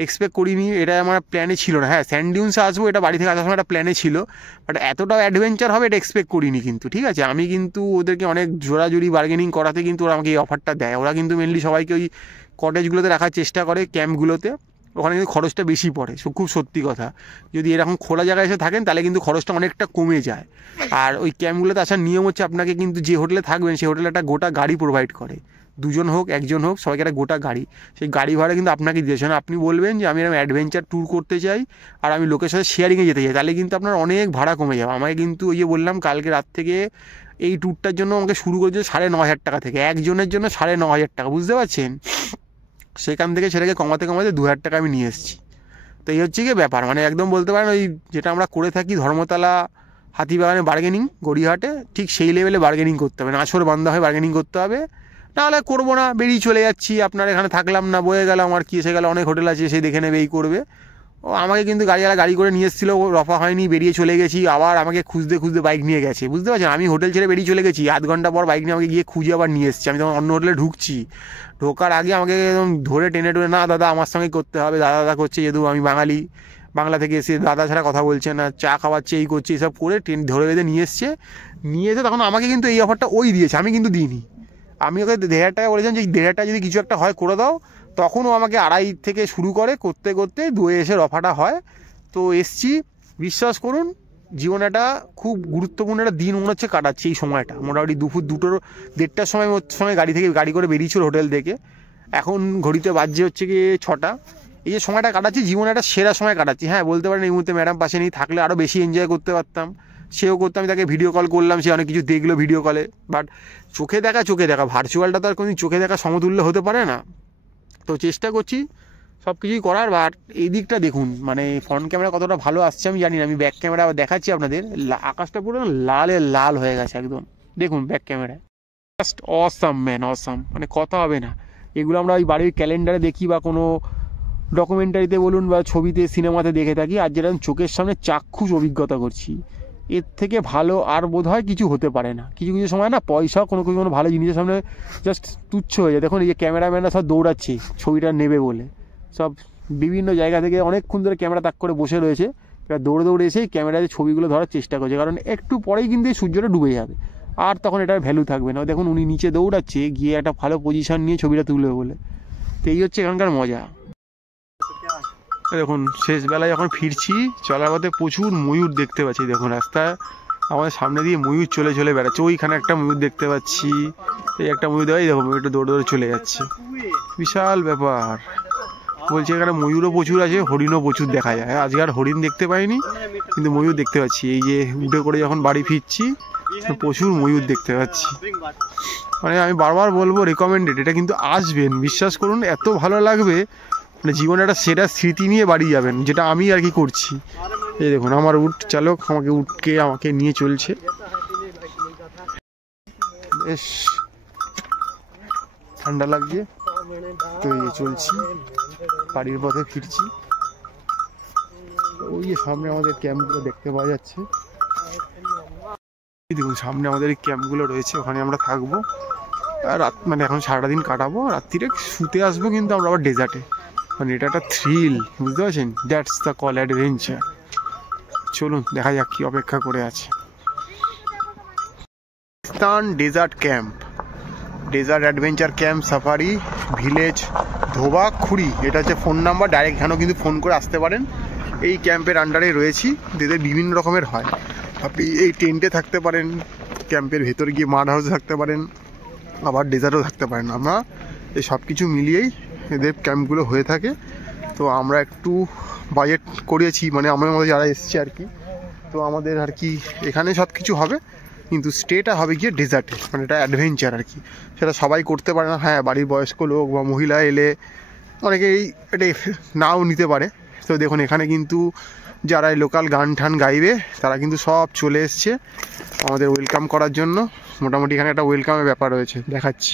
এক্সপেক্ট করিনি, এটা আমার প্ল্যানে ছিল না। হ্যাঁ, স্যান্ড ডিউন্সে আসবো এটা বাড়ি থেকে আসার সময় একটা প্ল্যানে ছিল, বাট এতটাও অ্যাডভেঞ্চার হবে এটা এক্সপেক্ট করিনি কিন্তু। ঠিক আছে, আমি কিন্তু ওদেরকে অনেক জোরাজুরি বার্গেনিং করাতে কিন্তু ওরা আমাকে এই অফারটা দেয়। ওরা কিন্তু মেনলি সবাইকে ওই কটেজগুলোতে রাখার চেষ্টা করে, ক্যাম্পগুলোতে, ওখানে কিন্তু খরচটা বেশি পড়ে। খুব সত্যি কথা, যদি এরকম খোলা জায়গায় এসে থাকেন তাহলে কিন্তু খরচটা অনেকটা কমে যায়। আর ওই ক্যাম্পগুলোতে আসার নিয়ম হচ্ছে আপনাকে কিন্তু যে হোটেলে থাকবেন সেই হোটেলে একটা গোটা গাড়ি প্রোভাইড করে, 2 জন হোক 1 জন হোক, সবাইকে একটা গোটা গাড়ি। সেই গাড়ি ভাড়া কিন্তু আপনাকে দিয়েছে না, আপনি বলবেন যে আমি এরকম অ্যাডভেঞ্চার ট্যুর করতে চাই আর আমি লোকের সাথে শেয়ারিংয়ে যেতে চাই, তাহলে কিন্তু আপনার অনেক ভাড়া কমে যাবে। আমাকে কিন্তু ওই যে বললাম কালকে রাত থেকে এই ট্যুরটার জন্য আমাকে শুরু করেছে 9,500 টাকা থেকে, একজনের জন্য 9,500 টাকা, বুঝতে পারছেন? সেখান থেকে সেটাকে কমাতে কমাতে 2,000 টাকা আমি নিয়ে এসেছি। তো এই হচ্ছে গিয়ে ব্যাপার, মানে একদম বলতে পারেন ওই যেটা আমরা করে থাকি ধর্মতলা, হাতিবাগানে বার্গেনিং, গড়িয়াহাটে, ঠিক সেই লেভেলে বার্গেনিং করতে হবে, নাছর বান্ধা হয়ে বার্গেনিং করতে হবে, নাহলে করবো না, বেরিয়ে চলে যাচ্ছি। আপনার এখানে থাকলাম না, বয়ে গেলাম, আর কি এসে গেল, অনেক হোটেল আছে সে দেখে নেবে, এই করবে। ও আমাকে কিন্তু গাড়িওয়ালা গাড়ি করে নিয়ে এসেছিলো, রফা হয়নি, বেরিয়ে চলে গেছি, আবার আমাকে খুঁজতে খুঁজতে বাইক নিয়ে গেছে, বুঝতে পারছেন? আমি হোটেল ছেড়ে বেরিয়ে চলে গেছি, আধ ঘন্টা পর বাইক নিয়ে আমাকে গিয়ে খুঁজে আবার নিয়ে এসেছি। আমি তখন অন্য হোটেলে ঢুকছি, ঢোকার আগে আমাকে একদম ধরে টেনে টেনে, না দাদা আমার সঙ্গে করতে হবে, দাদা করছে, যেহেতু আমি বাঙালি, বাংলা থেকে এসে দাদা ছাড়া কথা বলছে না, চা খাওয়াচ্ছে, এই করছে, এইসব করে ধরে বেঁধে নিয়ে এসছে। নিয়ে এসে তখন আমাকে কিন্তু এই অফারটা ওই দিয়েছে, আমি কিন্তু দিইনি। আমি ওকে 1,500 টাকা বলেছিলাম যে 1,500 টাকা যদি কিছু একটা হয় করে দাও, তখনও আমাকে 2.5 থেকে শুরু করে করতে করতে 2 এসে অফারটা হয়। তো এসছি, বিশ্বাস করুন জীবনে একটা খুব গুরুত্বপূর্ণ একটা দিন মনে হচ্ছে কাটাচ্ছি এই সময়টা। মোটামুটি দুপুর 2-1:30টার সময় গাড়ি থেকে গাড়ি করে বেরিয়েছিল হোটেল থেকে, এখন ঘড়িতে বাজছে হচ্ছে কি 6টা। এই যে সময়টা কাটাচ্ছি জীবনে একটা সেরা সময় কাটাচ্ছি। হ্যাঁ, বলতে পারেন এই মুহূর্তে ম্যাডাম পাশে নেই, থাকলে আরও বেশি এনজয় করতে পারতাম, সেও করতে, আমি তাকে ভিডিও কল করলাম, সে অনেক কিছু দেখলো ভিডিও কলে, বাট চোখে দেখা ভার্চুয়ালটা তো আর কোনো চোখে দেখা সমতুল্য হতে পারে না। তো চেষ্টা করছি সব কিছুই করার। বাট এই দিকটা দেখুন, মানে ফ্রন্ট ক্যামেরা কতটা ভালো আসছে আমি জানি না, আমি ব্যাক ক্যামেরা দেখাচ্ছি আপনাদের, আকাশটা পুরো লালে লাল হয়ে গেছে একদম, দেখুন ব্যাক ক্যামেরায়, জাস্ট অসাম ম্যান, অসাম, মানে কথা হবে না। এগুলো আমরা ওই বাড়ির ক্যালেন্ডারে দেখি বা কোনো ডকুমেন্টারিতে বলুন বা ছবিতে সিনেমাতে দেখে থাকি, আর যেটা চোখের সামনে চাক্ষুষ অভিজ্ঞতা করছি। এর থেকে ভালো আর বোধ হয় কিছু হতে পারে না। কিছু কিছু সময় না পয়সা কোনো কোনো ভালো জিনিসের সামনে জাস্ট তুচ্ছ হয়ে যায়। দেখুন এই যে ক্যামেরাম্যানরা সব দৌড়াচ্ছে ছবিটা নেবে বলে, সব বিভিন্ন জায়গা থেকে অনেকক্ষণ ধরে ক্যামেরা তাক করে বসে রয়েছে, এবার দৌড়ে দৌড়ে এসেই ক্যামেরাতে ছবিগুলো ধরার চেষ্টা করছে, কারণ একটু পরেই কিন্তু এই সূর্যটা ডুবে যাবে, আর তখন এটার ভ্যালু থাকবে না। দেখুন উনি নিচে দৌড়াচ্ছে গিয়ে একটা ভালো পজিশন নিয়ে ছবিটা তুলবে বলে। তো এই হচ্ছে এখানকার মজা। দেখুন শেষবেলায় যখন ফিরছি চলার পথে প্রচুর ময়ূর দেখতে পাচ্ছি। দেখুন রাস্তায় আমাদের সামনে দিয়ে ময়ূর চলে চলে বেড়াচ্ছে, ওইখানে একটা ময়ূর দেখতে পাচ্ছি, এই একটা ময়ূর দেওয়াই দেখো ময়ূরটা দৌড়ে দৌড়ে চলে যাচ্ছে, বিশাল ব্যাপার। বলছে এখানে ময়ূরও প্রচুর আছে, হরিণও প্রচুর দেখা যায়। আজকে আর হরিণ দেখতে পাইনি, কিন্তু ময়ূর দেখতে পাচ্ছি। এই যে উঠে করে যখন বাড়ি ফিরছি প্রচুর ময়ূর দেখতে পাচ্ছি। মানে আমি বারবার বলবো রেকমেন্ডেড, এটা কিন্তু আসবেন, বিশ্বাস করুন এত ভালো লাগবে, মানে জীবনে একটা সেরা স্মৃতি নিয়ে বাড়ি যাবেন, যেটা আমি আর কি করছি। এই দেখুন আমার উট চালক আমাকে নিয়ে চলছে, বেশ ঠান্ডা লাগছে তো এই চলছি, বাড়ির পথে ফিরছি। ওই যে সামনে আমাদের ক্যাম্পগুলো দেখতে পাওয়া যাচ্ছে, দেখুন সামনে আমাদের এই ক্যাম্পগুলো রয়েছে, ওখানে আমরা থাকবো আর রাত, মানে এখন সারাটা দিন কাটাবো, রাত্রিরে শুতে আসবো কিন্তু আমরা আবার ডেজার্টে। মানে এটা একটা থ্রিল, বুঝতে পারছেন, দ্যাটস দ্য কল অ্যাডভেঞ্চার। চলুন দেখা যাক কি অপেক্ষা করে আছে। Pakistan desert camp, desert adventure camp safari village Dhoba Khuri, এটা হচ্ছে ফোন নাম্বার, ডাইরেক্ট এখানেও কিন্তু ফোন করে আসতে পারেন। এই ক্যাম্পের আন্ডারে রয়েছি, এদের বিভিন্ন রকমের হয়। আপনি এই টেন্টে থাকতে পারেন, ক্যাম্পের ভেতরে গিয়ে মাড হাউসে থাকতে পারেন, আবার ডেজার্টও থাকতে পারেন। আমরা এই সব কিছু মিলিয়েই এদের ক্যাম্পগুলো হয়ে থাকে। তো আমরা একটু বাজেট করেছি, মানে আমার মধ্যে যারা এসছে আর কি, তো আমাদের আর কি এখানে সব কিছু হবে, কিন্তু স্টেটা হবে গিয়ে ডেজার্টে, মানে এটা অ্যাডভেঞ্চার আর কি। সেটা সবাই করতে পারে না, হ্যাঁ বাড়ির বয়স্ক লোক বা মহিলা এলে অনেকেই এটা নাও নিতে পারে। তো দেখুন এখানে কিন্তু যারা লোকাল গান ঠান গাইবে তারা কিন্তু সব চলে এসছে আমাদের ওয়েলকাম করার জন্য। মোটামুটি এখানে একটা ওয়েলকামের ব্যাপার রয়েছে, দেখাচ্ছি।